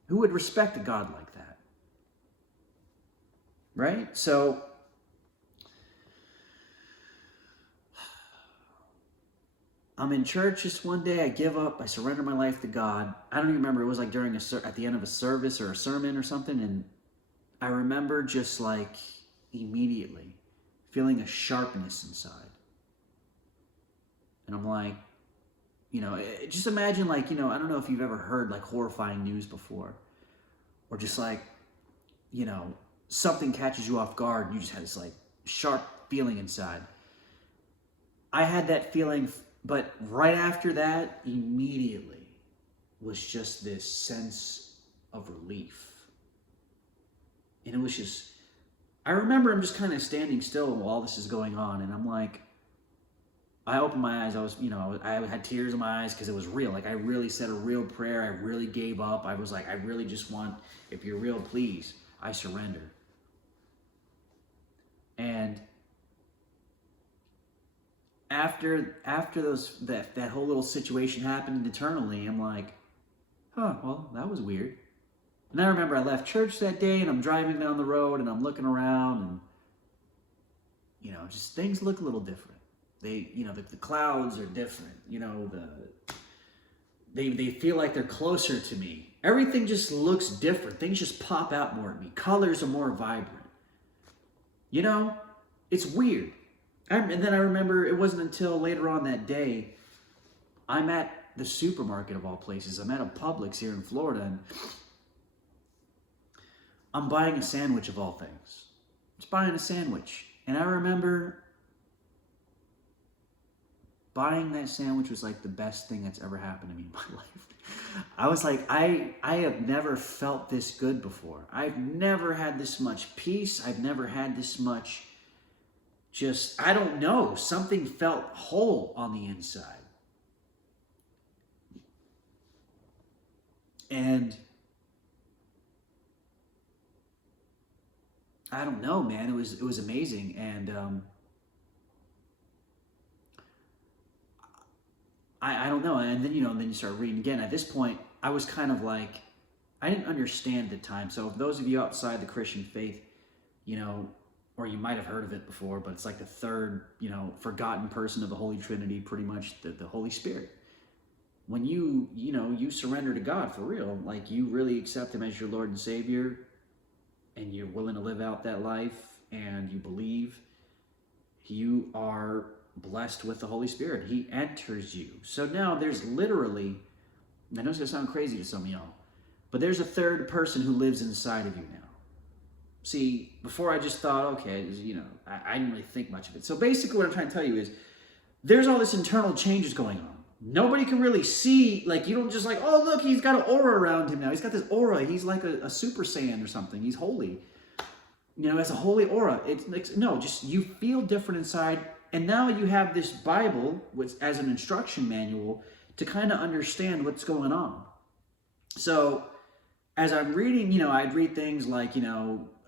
Who would respect a God like that? Right? So I'm in church just one day. I give up. I surrender my life to God. I don't even remember. It was like at the end of a service or a sermon or something. And I remember just like immediately feeling a sharpness inside. And I'm like, just imagine like, I don't know if you've ever heard like horrifying news before. Or just like, something catches you off guard and you just had this like sharp feeling inside. I had that feeling, but right after that, immediately was just this sense of relief. And it was just, I remember I'm just kind of standing still while this is going on, and I'm like, I opened my eyes, I had tears in my eyes because it was real. Like I really said a real prayer. I really gave up. I was like, I really just want, if you're real, please, I surrender. And after that whole little situation happened internally, I'm like, well, that was weird. And I remember I left church that day and I'm driving down the road and I'm looking around and, just things look a little different. They, the clouds are different. they feel like they're closer to me. Everything just looks different. Things just pop out more at me. Colors are more vibrant. You know, it's weird. And then I remember it wasn't until later on that day, I'm at the supermarket of all places. I'm at a Publix here in Florida, and I'm buying a sandwich of all things. Just buying a sandwich. And I remember buying that sandwich was like the best thing that's ever happened to me in my life. I was like, I have never felt this good before. I've never had this much peace. I've never had this much just, I don't know, something felt whole on the inside. And I don't know, man, it was amazing. And I don't know. And then, and then you start reading again. At this point, I was kind of like, I didn't understand at the time. So for those of you outside the Christian faith, or you might have heard of it before, but it's like the third, forgotten person of the Holy Trinity, pretty much the Holy Spirit. When you surrender to God for real, like you really accept him as your Lord and Savior, and you're willing to live out that life, and you believe, you are blessed with the Holy Spirit. He enters you. So now there's literally, I know it's going to sound crazy to some of y'all, but there's a third person who lives inside of you now. See, before I just thought, okay, I didn't really think much of it. So basically what I'm trying to tell you is there's all this internal changes going on. Nobody can really see, like, you don't just like, oh, look, he's got an aura around him now. He's got this aura. He's like a Super Saiyan or something. He's holy. It's a holy aura. No, just you feel different inside. And now you have this Bible which, as an instruction manual to kind of understand what's going on. So as I'm reading, I'd read things like,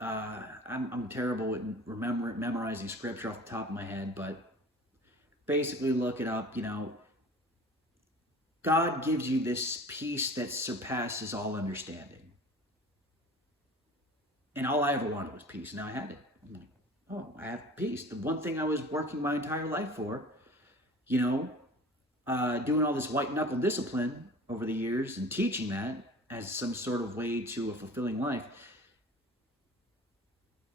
I'm terrible at memorizing scripture off the top of my head, but basically look it up, God gives you this peace that surpasses all understanding. And all I ever wanted was peace. Now I had it. I'm like, oh, I have peace. The one thing I was working my entire life for, doing all this white knuckle discipline over the years and teaching that as some sort of way to a fulfilling life.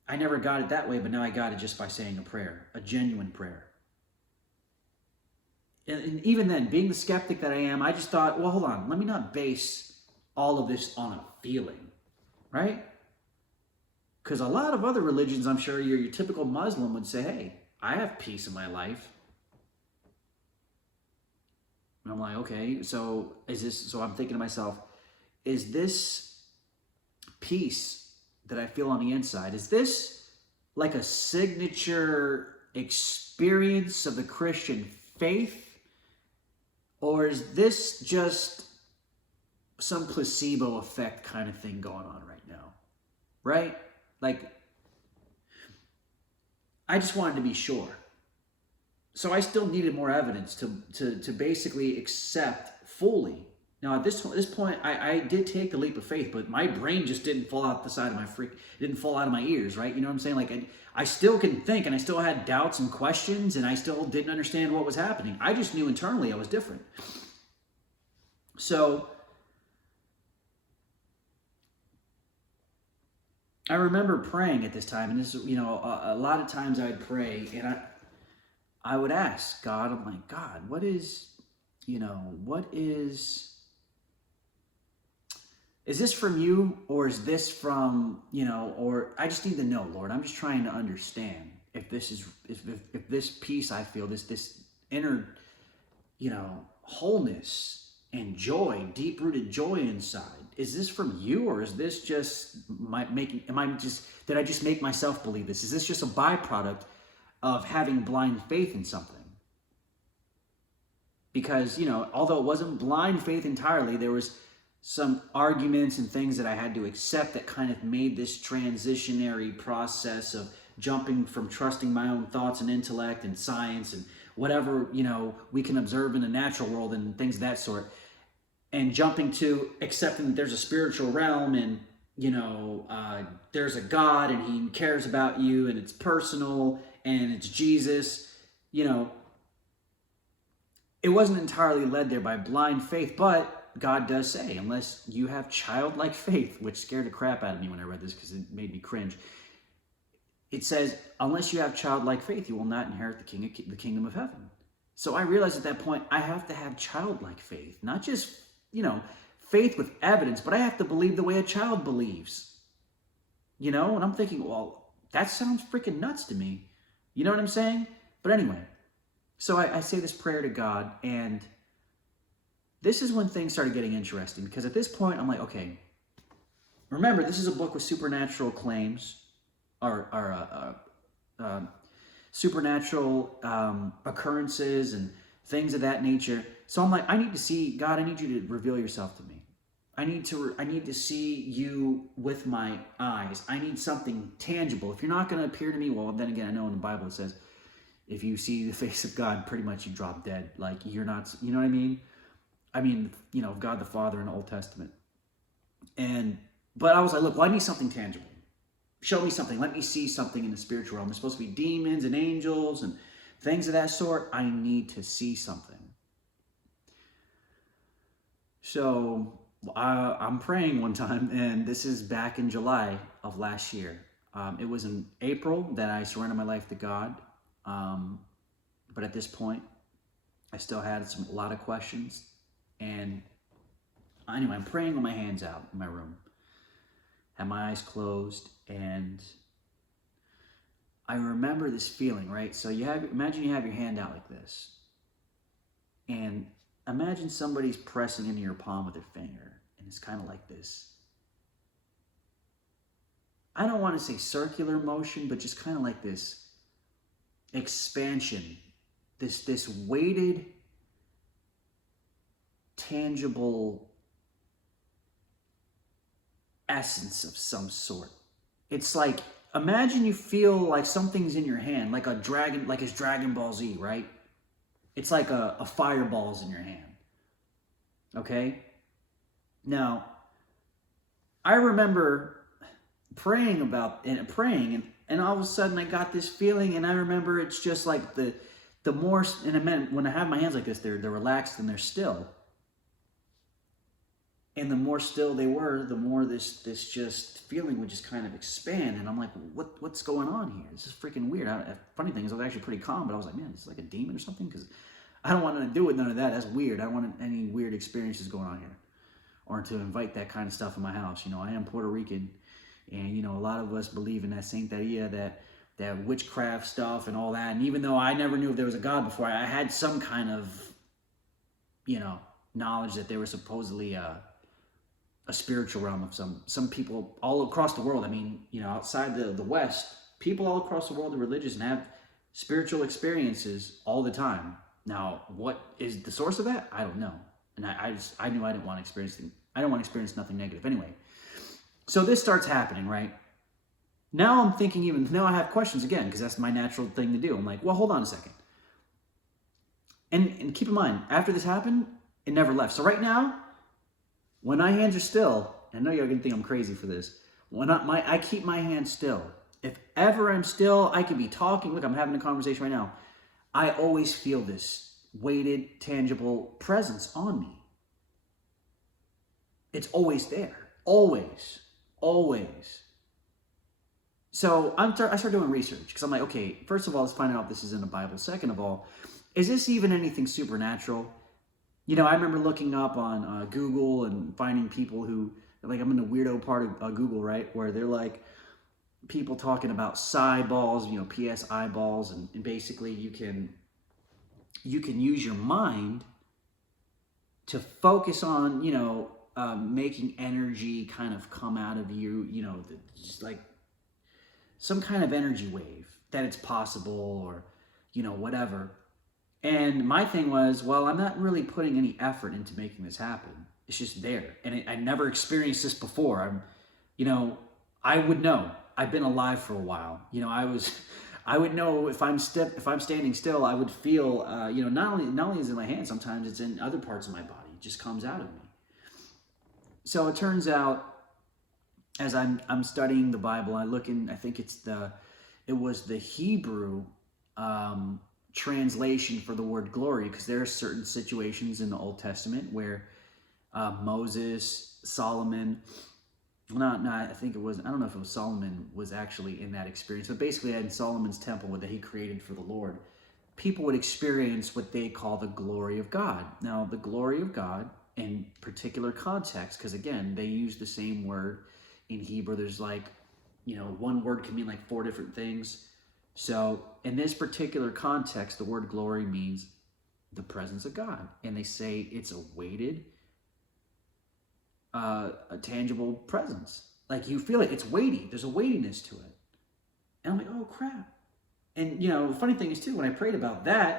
I never got it that way, but now I got it just by saying a prayer, a genuine prayer. And even then, being the skeptic that I am, I just thought, well, hold on, let me not base all of this on a feeling, right? Because a lot of other religions, I'm sure your typical Muslim would say, hey, I have peace in my life. And I'm like, okay, so I'm thinking to myself, is this peace that I feel on the inside, is this like a signature experience of the Christian faith? Or is this just some placebo effect kind of thing going on right now? Right? Like, I just wanted to be sure. So I still needed more evidence to basically accept fully. Now at this point, I did take the leap of faith, but my brain just didn't fall out the side of it didn't fall out of my ears, right? You know what I'm saying? Like I still can think, and I still had doubts and questions, and I still didn't understand what was happening. I just knew internally I was different. So I remember praying at this time, and this, a lot of times I would pray, and I would ask God, I'm like, God, what is this from you, or is this from, or I just need to know, Lord. I'm just trying to understand if this is, if this peace I feel, this inner, wholeness and joy, deep-rooted joy inside, is this from you, or is this just did I just make myself believe this? Is this just a byproduct of having blind faith in something? Because, although it wasn't blind faith entirely, there was some arguments and things that I had to accept that kind of made this transitionary process of jumping from trusting my own thoughts and intellect and science and whatever, we can observe in the natural world and things of that sort, and jumping to accepting that there's a spiritual realm and, there's a God and he cares about you and it's personal and it's Jesus, it wasn't entirely led there by blind faith, but God does say, unless you have childlike faith, which scared the crap out of me when I read this because it made me cringe. It says, unless you have childlike faith, you will not inherit the kingdom of heaven. So I realized at that point, I have to have childlike faith, not just, faith with evidence, but I have to believe the way a child believes. And I'm thinking, well, that sounds freaking nuts to me. You know what I'm saying? But anyway, so I say this prayer to God, and this is when things started getting interesting, because at this point, I'm like, okay, remember, this is a book with supernatural claims, or supernatural occurrences and things of that nature. So I'm like, I need to see, God, I need you to reveal yourself to me. I need to see you with my eyes. I need something tangible. If you're not going to appear to me, well, then again, I know in the Bible it says, if you see the face of God, pretty much you drop dead. Like, you're not, you know what I mean? I mean, God the Father in the Old Testament. But I was like, look, well, I need something tangible. Show me something. Let me see something in the spiritual realm. There's supposed to be demons and angels and things of that sort. I need to see something. So I'm praying one time, and this is back in July of last year. It was in April that I surrendered my life to God. But at this point, I still had a lot of questions. And anyway, I'm praying with my hands out in my room. Had my eyes closed, and I remember this feeling, right? So imagine you have your hand out like this, and imagine somebody's pressing into your palm with their finger, and it's kind of like this. I don't want to say circular motion, but just kind of like this expansion, this weighted, tangible essence of some sort. It's like, imagine you feel like something's in your hand, like a dragon, like it's Dragon Ball Z, right? It's like a fireball's in your hand. Okay? Now, I remember praying and all of a sudden I got this feeling, and I remember it's just like the more, and I meant when I have my hands like this, they're relaxed and they're still. And the more still they were, the more this just feeling would just kind of expand. And I'm like, what's going on here? This is freaking weird. Funny thing is, I was actually pretty calm, but I was like, man, this is like a demon or something? Because I don't want to do with none of that. That's weird. I don't want any weird experiences going on here, or to invite that kind of stuff in my house. I am Puerto Rican, and a lot of us believe in that Santeria, that witchcraft stuff and all that. And even though I never knew if there was a God before, I had some kind of knowledge that there was supposedly a spiritual realm of some people all across the world. I mean, outside the West, people all across the world are religious and have spiritual experiences all the time. Now, what is the source of that? I don't know. And I knew I didn't want to experience nothing negative anyway. So this starts happening, right? Now I'm thinking, now I have questions again, because that's my natural thing to do. I'm like, well, hold on a second. And keep in mind, after this happened, it never left. So right now, when my hands are still, I know you're going to think I'm crazy for this. When I keep my hands still. If ever I'm still, I could be talking. Look, I'm having a conversation right now. I always feel this weighted, tangible presence on me. It's always there. Always. Always. So I start doing research, because I'm like, okay, first of all, let's find out if this is in the Bible. Second of all, is this even anything supernatural? I remember looking up on Google and finding people who, like, I'm in the weirdo part of Google, right? Where they're like, people talking about psi balls, PSI balls, and basically you can use your mind to focus on, making energy kind of come out of you, just like some kind of energy wave, that it's possible, or, whatever. And my thing was, well, I'm not really putting any effort into making this happen. It's just there. And I never experienced this before. I would know. I've been alive for a while. I would know if I'm standing still, I would feel, not only is it in my hand, sometimes it's in other parts of my body. It just comes out of me. So it turns out, as I'm studying the Bible, I think it was the Hebrew translation for the word glory, because there are certain situations in the Old Testament where Moses, Solomon. I think it was, I don't know if it was Solomon was actually in that experience, but basically in Solomon's temple that he created for the Lord, people would experience what they call the glory of God. Now, the glory of God in particular context, because again, they use the same word in Hebrew. There's like, one word can mean like 4 different things. So in this particular context, the word glory means the presence of God. And they say it's a weighted, a tangible presence. Like you feel it, it's weighty. There's a weightiness to it. And I'm like, oh crap. And the funny thing is too, when I prayed about that, I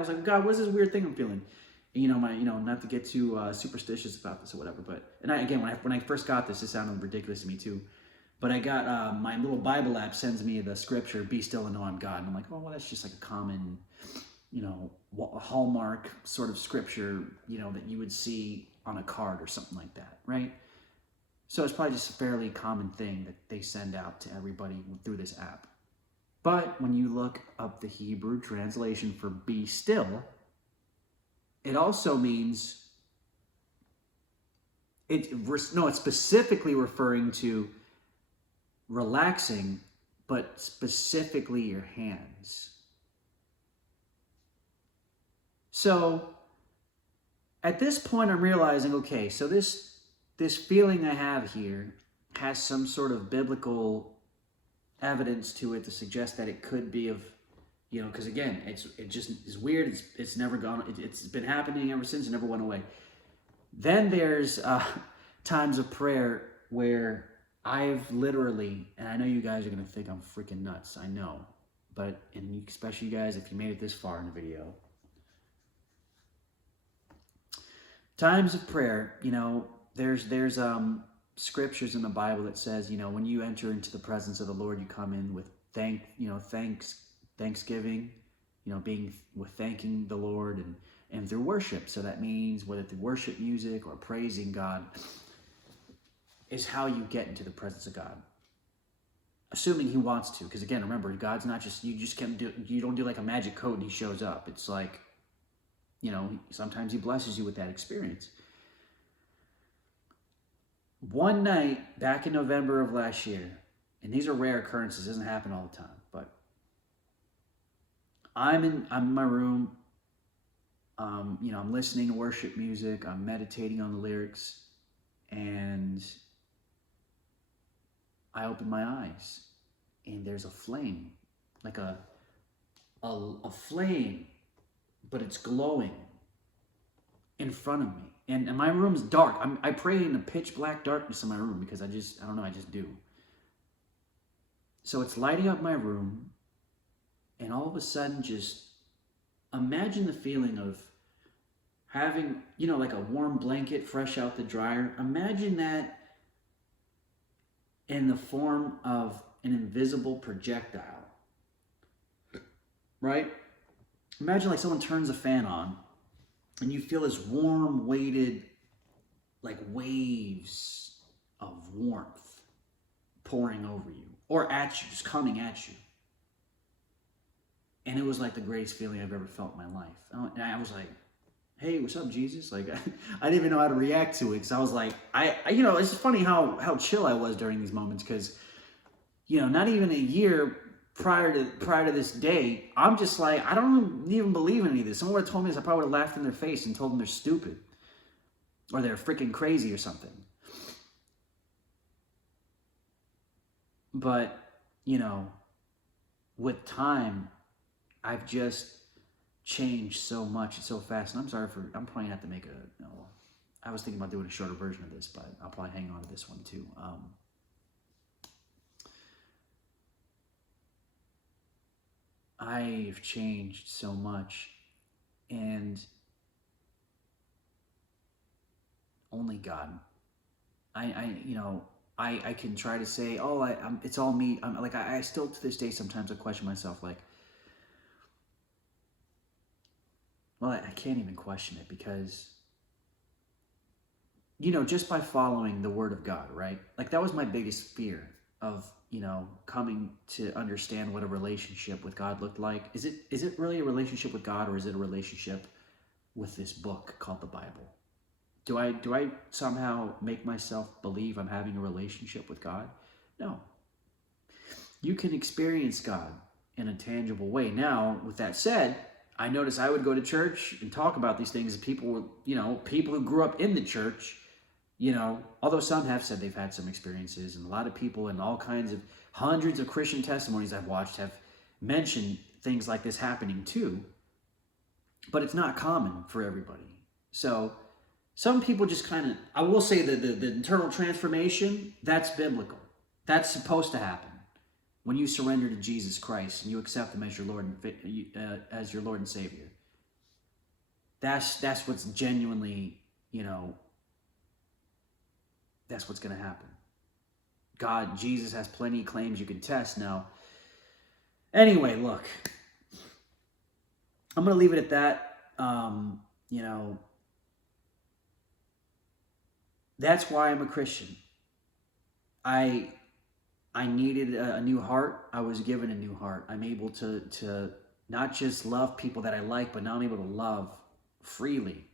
was like, God, what is this weird thing I'm feeling? And, not to get too superstitious about this or whatever, but when I first got this, it sounded ridiculous to me too. But I got my little Bible app sends me the scripture, "Be still and know I'm God," and I'm like, oh well, that's just like a common, hallmark sort of scripture, that you would see on a card or something like that, right? So it's probably just a fairly common thing that they send out to everybody through this app. But when you look up the Hebrew translation for "be still," it also means it's specifically referring to relaxing, but specifically your hands. So at this point, I'm realizing, okay, so this feeling I have here has some sort of biblical evidence to it to suggest that it could be of, because again, it just is weird. It's never gone. It's been happening ever since. It never went away. Then there's times of prayer where I've literally, and I know you guys are gonna think I'm freaking nuts. I know, but and especially you guys, if you made it this far in the video, times of prayer. There's scriptures in the Bible that says, when you enter into the presence of the Lord, you come in with thanksgiving, being with thanking the Lord and through worship. So that means whether through worship music or praising God is how you get into the presence of God. Assuming he wants to, because again, remember, God's not just, you don't do like a magic code and he shows up. It's like, sometimes he blesses you with that experience. One night back in November of last year, and these are rare occurrences, it doesn't happen all the time, but I'm in my room, I'm listening to worship music, I'm meditating on the lyrics, and I open my eyes, and there's a flame, like a flame, but it's glowing in front of me. And my room's dark. I pray in the pitch black darkness in my room because I don't know, I just do. So it's lighting up my room, and all of a sudden, just imagine the feeling of having, like a warm blanket fresh out the dryer. Imagine that in the form of an invisible projectile, right? Imagine like someone turns a fan on, and you feel this warm, weighted, like waves of warmth pouring over you or at you, just coming at you. And it was like the greatest feeling I've ever felt in my life. And I was like, hey, what's up, Jesus? Like, I didn't even know how to react to it. Because I was like, it's funny how chill I was during these moments. Because, not even a year prior to this day, I'm just like, I don't even believe in any of this. Someone would have told me this, I probably would have laughed in their face and told them they're stupid or they're freaking crazy or something. But, with time, I've just changed so much and so fast. And I'm probably gonna have to make I was thinking about doing a shorter version of this, but I'll probably hang on to this one too. I've changed so much, and only God. I can try to say, oh, it's all me. I still to this day sometimes I question myself, like, well, I can't even question it because, just by following the word of God, right? Like that was my biggest fear of, coming to understand what a relationship with God looked like. Is it really a relationship with God, or is it a relationship with this book called the Bible? Do I somehow make myself believe I'm having a relationship with God? No. You can experience God in a tangible way. Now, with that said, I noticed I would go to church and talk about these things. People were, people who grew up in the church, although some have said they've had some experiences, and a lot of people in all kinds of hundreds of Christian testimonies I've watched have mentioned things like this happening too, but it's not common for everybody. So some people just kind of, I will say that the internal transformation, that's biblical. That's supposed to happen when you surrender to Jesus Christ and you accept him as your Lord and Savior. That's what's genuinely, that's what's going to happen. Jesus has plenty of claims you can test. Now, anyway, look, I'm going to leave it at that. That's why I'm a Christian. I needed a new heart. I was given a new heart. I'm able to not just love people that I like, but now I'm able to love freely.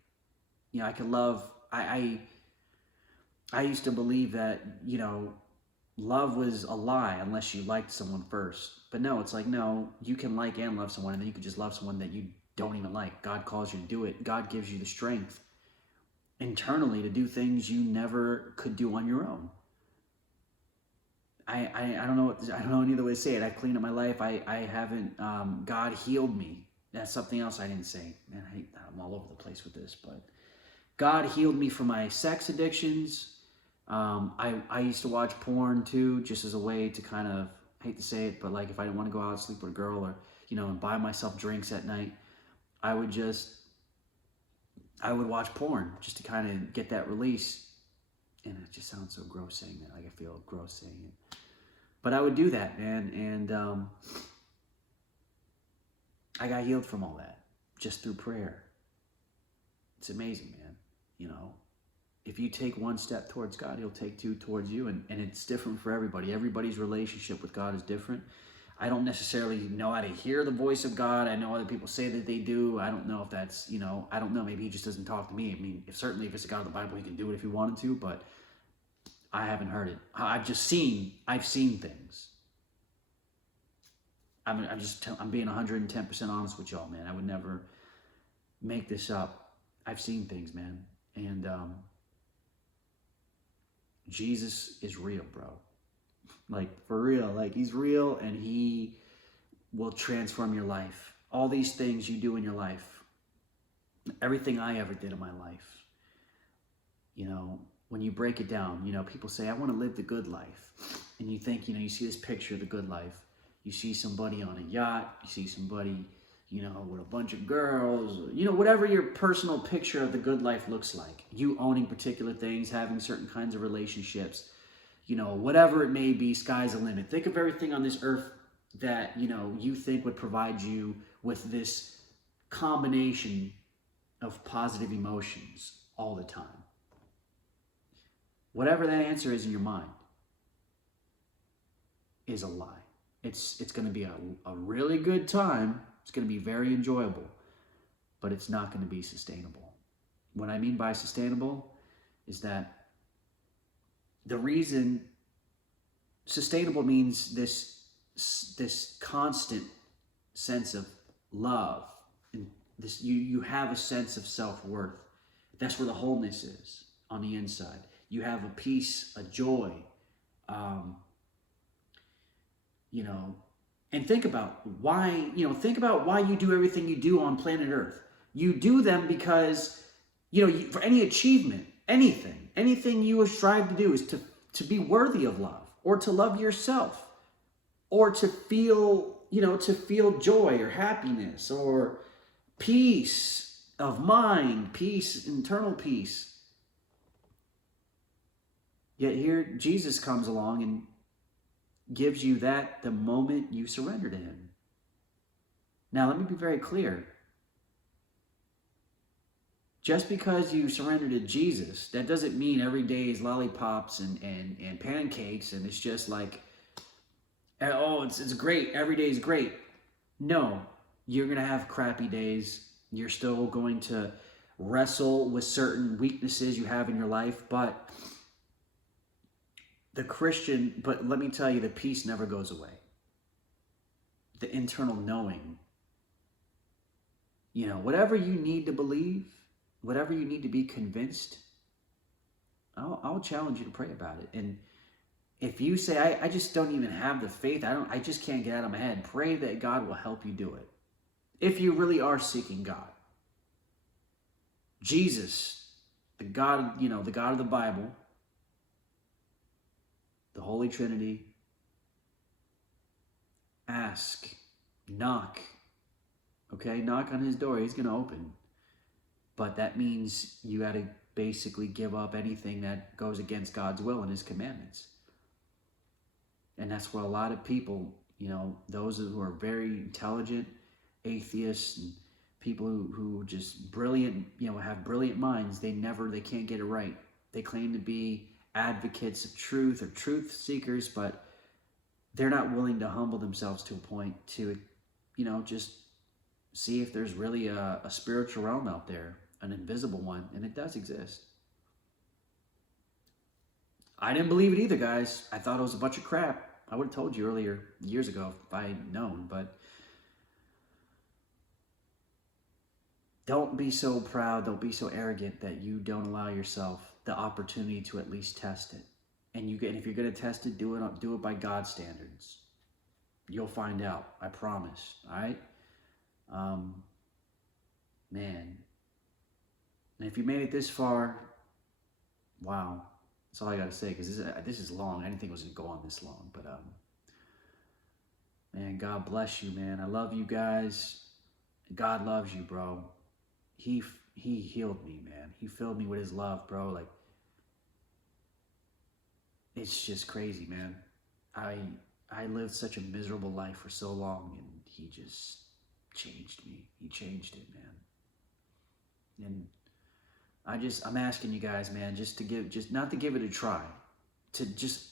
I can love. I used to believe that, love was a lie unless you liked someone first. But no, it's like, no, you can like and love someone, and then you can just love someone that you don't even like. God calls you to do it. God gives you the strength internally to do things you never could do on your own. I don't know any other way to say it. I've cleaned up my life. I haven't, God healed me. That's something else I didn't say. Man, I'm all over the place with this, but God healed me from my sex addictions. I used to watch porn too, just as a way to kind of, I hate to say it, but like if I didn't want to go out and sleep with a girl or, and buy myself drinks at night, I would watch porn just to kind of get that release. And it just sounds so gross saying that. Like I feel gross saying it. But I would do that, man. And I got healed from all that just through prayer. It's amazing, man. If you take one step towards God, he'll take two towards you. And it's different for everybody. Everybody's relationship with God is different. I don't necessarily know how to hear the voice of God. I know other people say that they do. I don't know if that's, I don't know. Maybe he just doesn't talk to me. I mean, if it's a God of the Bible, he can do it if he wanted to, but I haven't heard it. I've seen things. I'm being 110% honest with y'all, man. I would never make this up. I've seen things, man. And Jesus is real, bro. Like, for real. Like, he's real, and he will transform your life. All these things you do in your life, everything I ever did in my life, when you break it down, people say, I want to live the good life. And you think, you see this picture of the good life. You see somebody on a yacht. You see somebody, with a bunch of girls. Whatever your personal picture of the good life looks like. You owning particular things, having certain kinds of relationships. Whatever it may be, sky's the limit. Think of everything on this earth that, you think would provide you with this combination of positive emotions all the time. Whatever that answer is in your mind is a lie. It's going to be a really good time. It's going to be very enjoyable, but it's not going to be sustainable. What I mean by sustainable is that the reason sustainable means this constant sense of love, and this you have a sense of self-worth. That's where the wholeness is on the inside. You have a peace, a joy, and think about why you do everything you do on planet Earth. You do them because, for any achievement, anything you strive to do is to be worthy of love, or to love yourself, or to feel joy or happiness or peace of mind, peace, internal peace. Yet here Jesus comes along and gives you that the moment you surrender to him. Now, let me be very clear. Just because you surrender to Jesus, that doesn't mean every day is lollipops and pancakes and it's just like, oh, it's great. Every day is great. No, you're going to have crappy days. You're still going to wrestle with certain weaknesses you have in your life, but let me tell you, the peace never goes away. The internal knowing, whatever you need to believe, whatever you need to be convinced, I'll challenge you to pray about it. And if you say, I just don't even have the faith, I just can't get out of my head, pray that God will help you do it. If you really are seeking God. Jesus, the God, the God of the Bible, the Holy Trinity, ask, knock, okay? Knock on his door, he's going to open. But that means you got to basically give up anything that goes against God's will and his commandments. And that's where a lot of people, those who are very intelligent, atheists, and people who just brilliant, have brilliant minds, they can't get it right. They claim to be advocates of truth or truth seekers, but they're not willing to humble themselves to a point to, just see if there's really a spiritual realm out there, an invisible one, and it does exist. I didn't believe it either, guys. I thought it was a bunch of crap. I would have told you earlier, years ago, if I had known, but don't be so proud, don't be so arrogant that you don't allow yourself the opportunity to at least test it. And if you're going to test it, do it by God's standards. You'll find out, I promise, all right? Man. And if you made it this far, wow. That's all I got to say, because this is long. I didn't think it was going to go on this long, but man, God bless you, man. I love you guys. God loves you, bro. He healed me, man. He filled me with his love, bro. Like, it's just crazy, man. I lived such a miserable life for so long, and he just changed me. He changed it, man. And I'm asking you guys, man, just not to give it a try, to just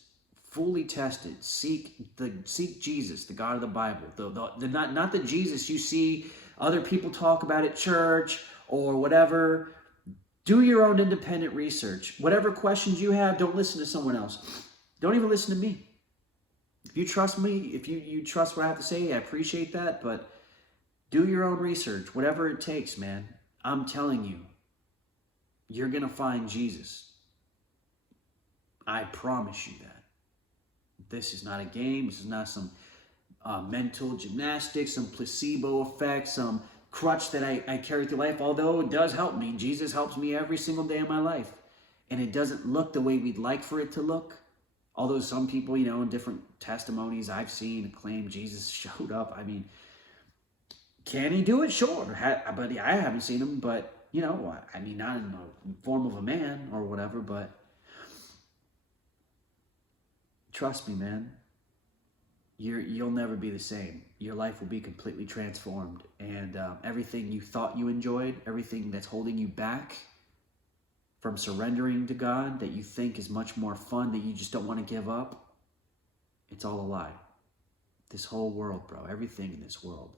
fully test it. Seek Jesus, the God of the Bible, not the Jesus you see other people talk about at church or whatever. Do your own independent research. Whatever questions you have, don't listen to someone else. Don't even listen to me. If you trust me, if you trust what I have to say, I appreciate that, but do your own research, whatever it takes, man. I'm telling you, you're going to find Jesus. I promise you that. This is not a game. This is not some mental gymnastics, some placebo effect, some crutch that I carry through life, although it does help me. Jesus helps me every single day of my life. And it doesn't look the way we'd like for it to look. Although some people, in different testimonies I've seen claim Jesus showed up. I mean, can he do it? Sure. But I haven't seen him, but, I mean, not in the form of a man or whatever, but trust me, man. You'll never be the same. Your life will be completely transformed. And everything you thought you enjoyed, everything that's holding you back from surrendering to God, that you think is much more fun, that you just don't want to give up, it's all a lie. This whole world, bro, everything in this world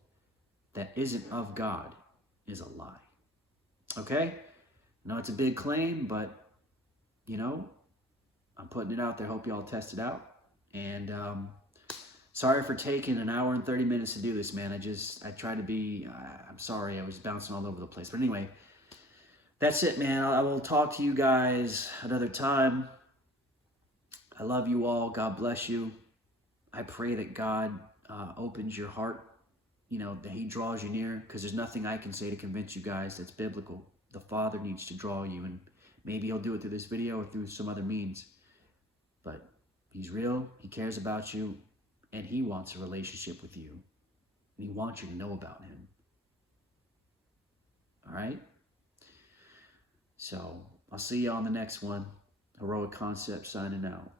that isn't of God is a lie. Okay? I know it's a big claim, but, I'm putting it out there. Hope you all test it out. And sorry for taking an hour and 30 minutes to do this, man. I tried to be, I'm sorry, I was bouncing all over the place. But anyway, that's it, man. I will talk to you guys another time. I love you all. God bless you. I pray that God opens your heart, that he draws you near, because there's nothing I can say to convince you guys that's biblical. The Father needs to draw you, and maybe he'll do it through this video or through some other means. But he's real. He cares about you, and he wants a relationship with you. And he wants you to know about him. All right? So I'll see you on the next one. Heroic Concept signing out.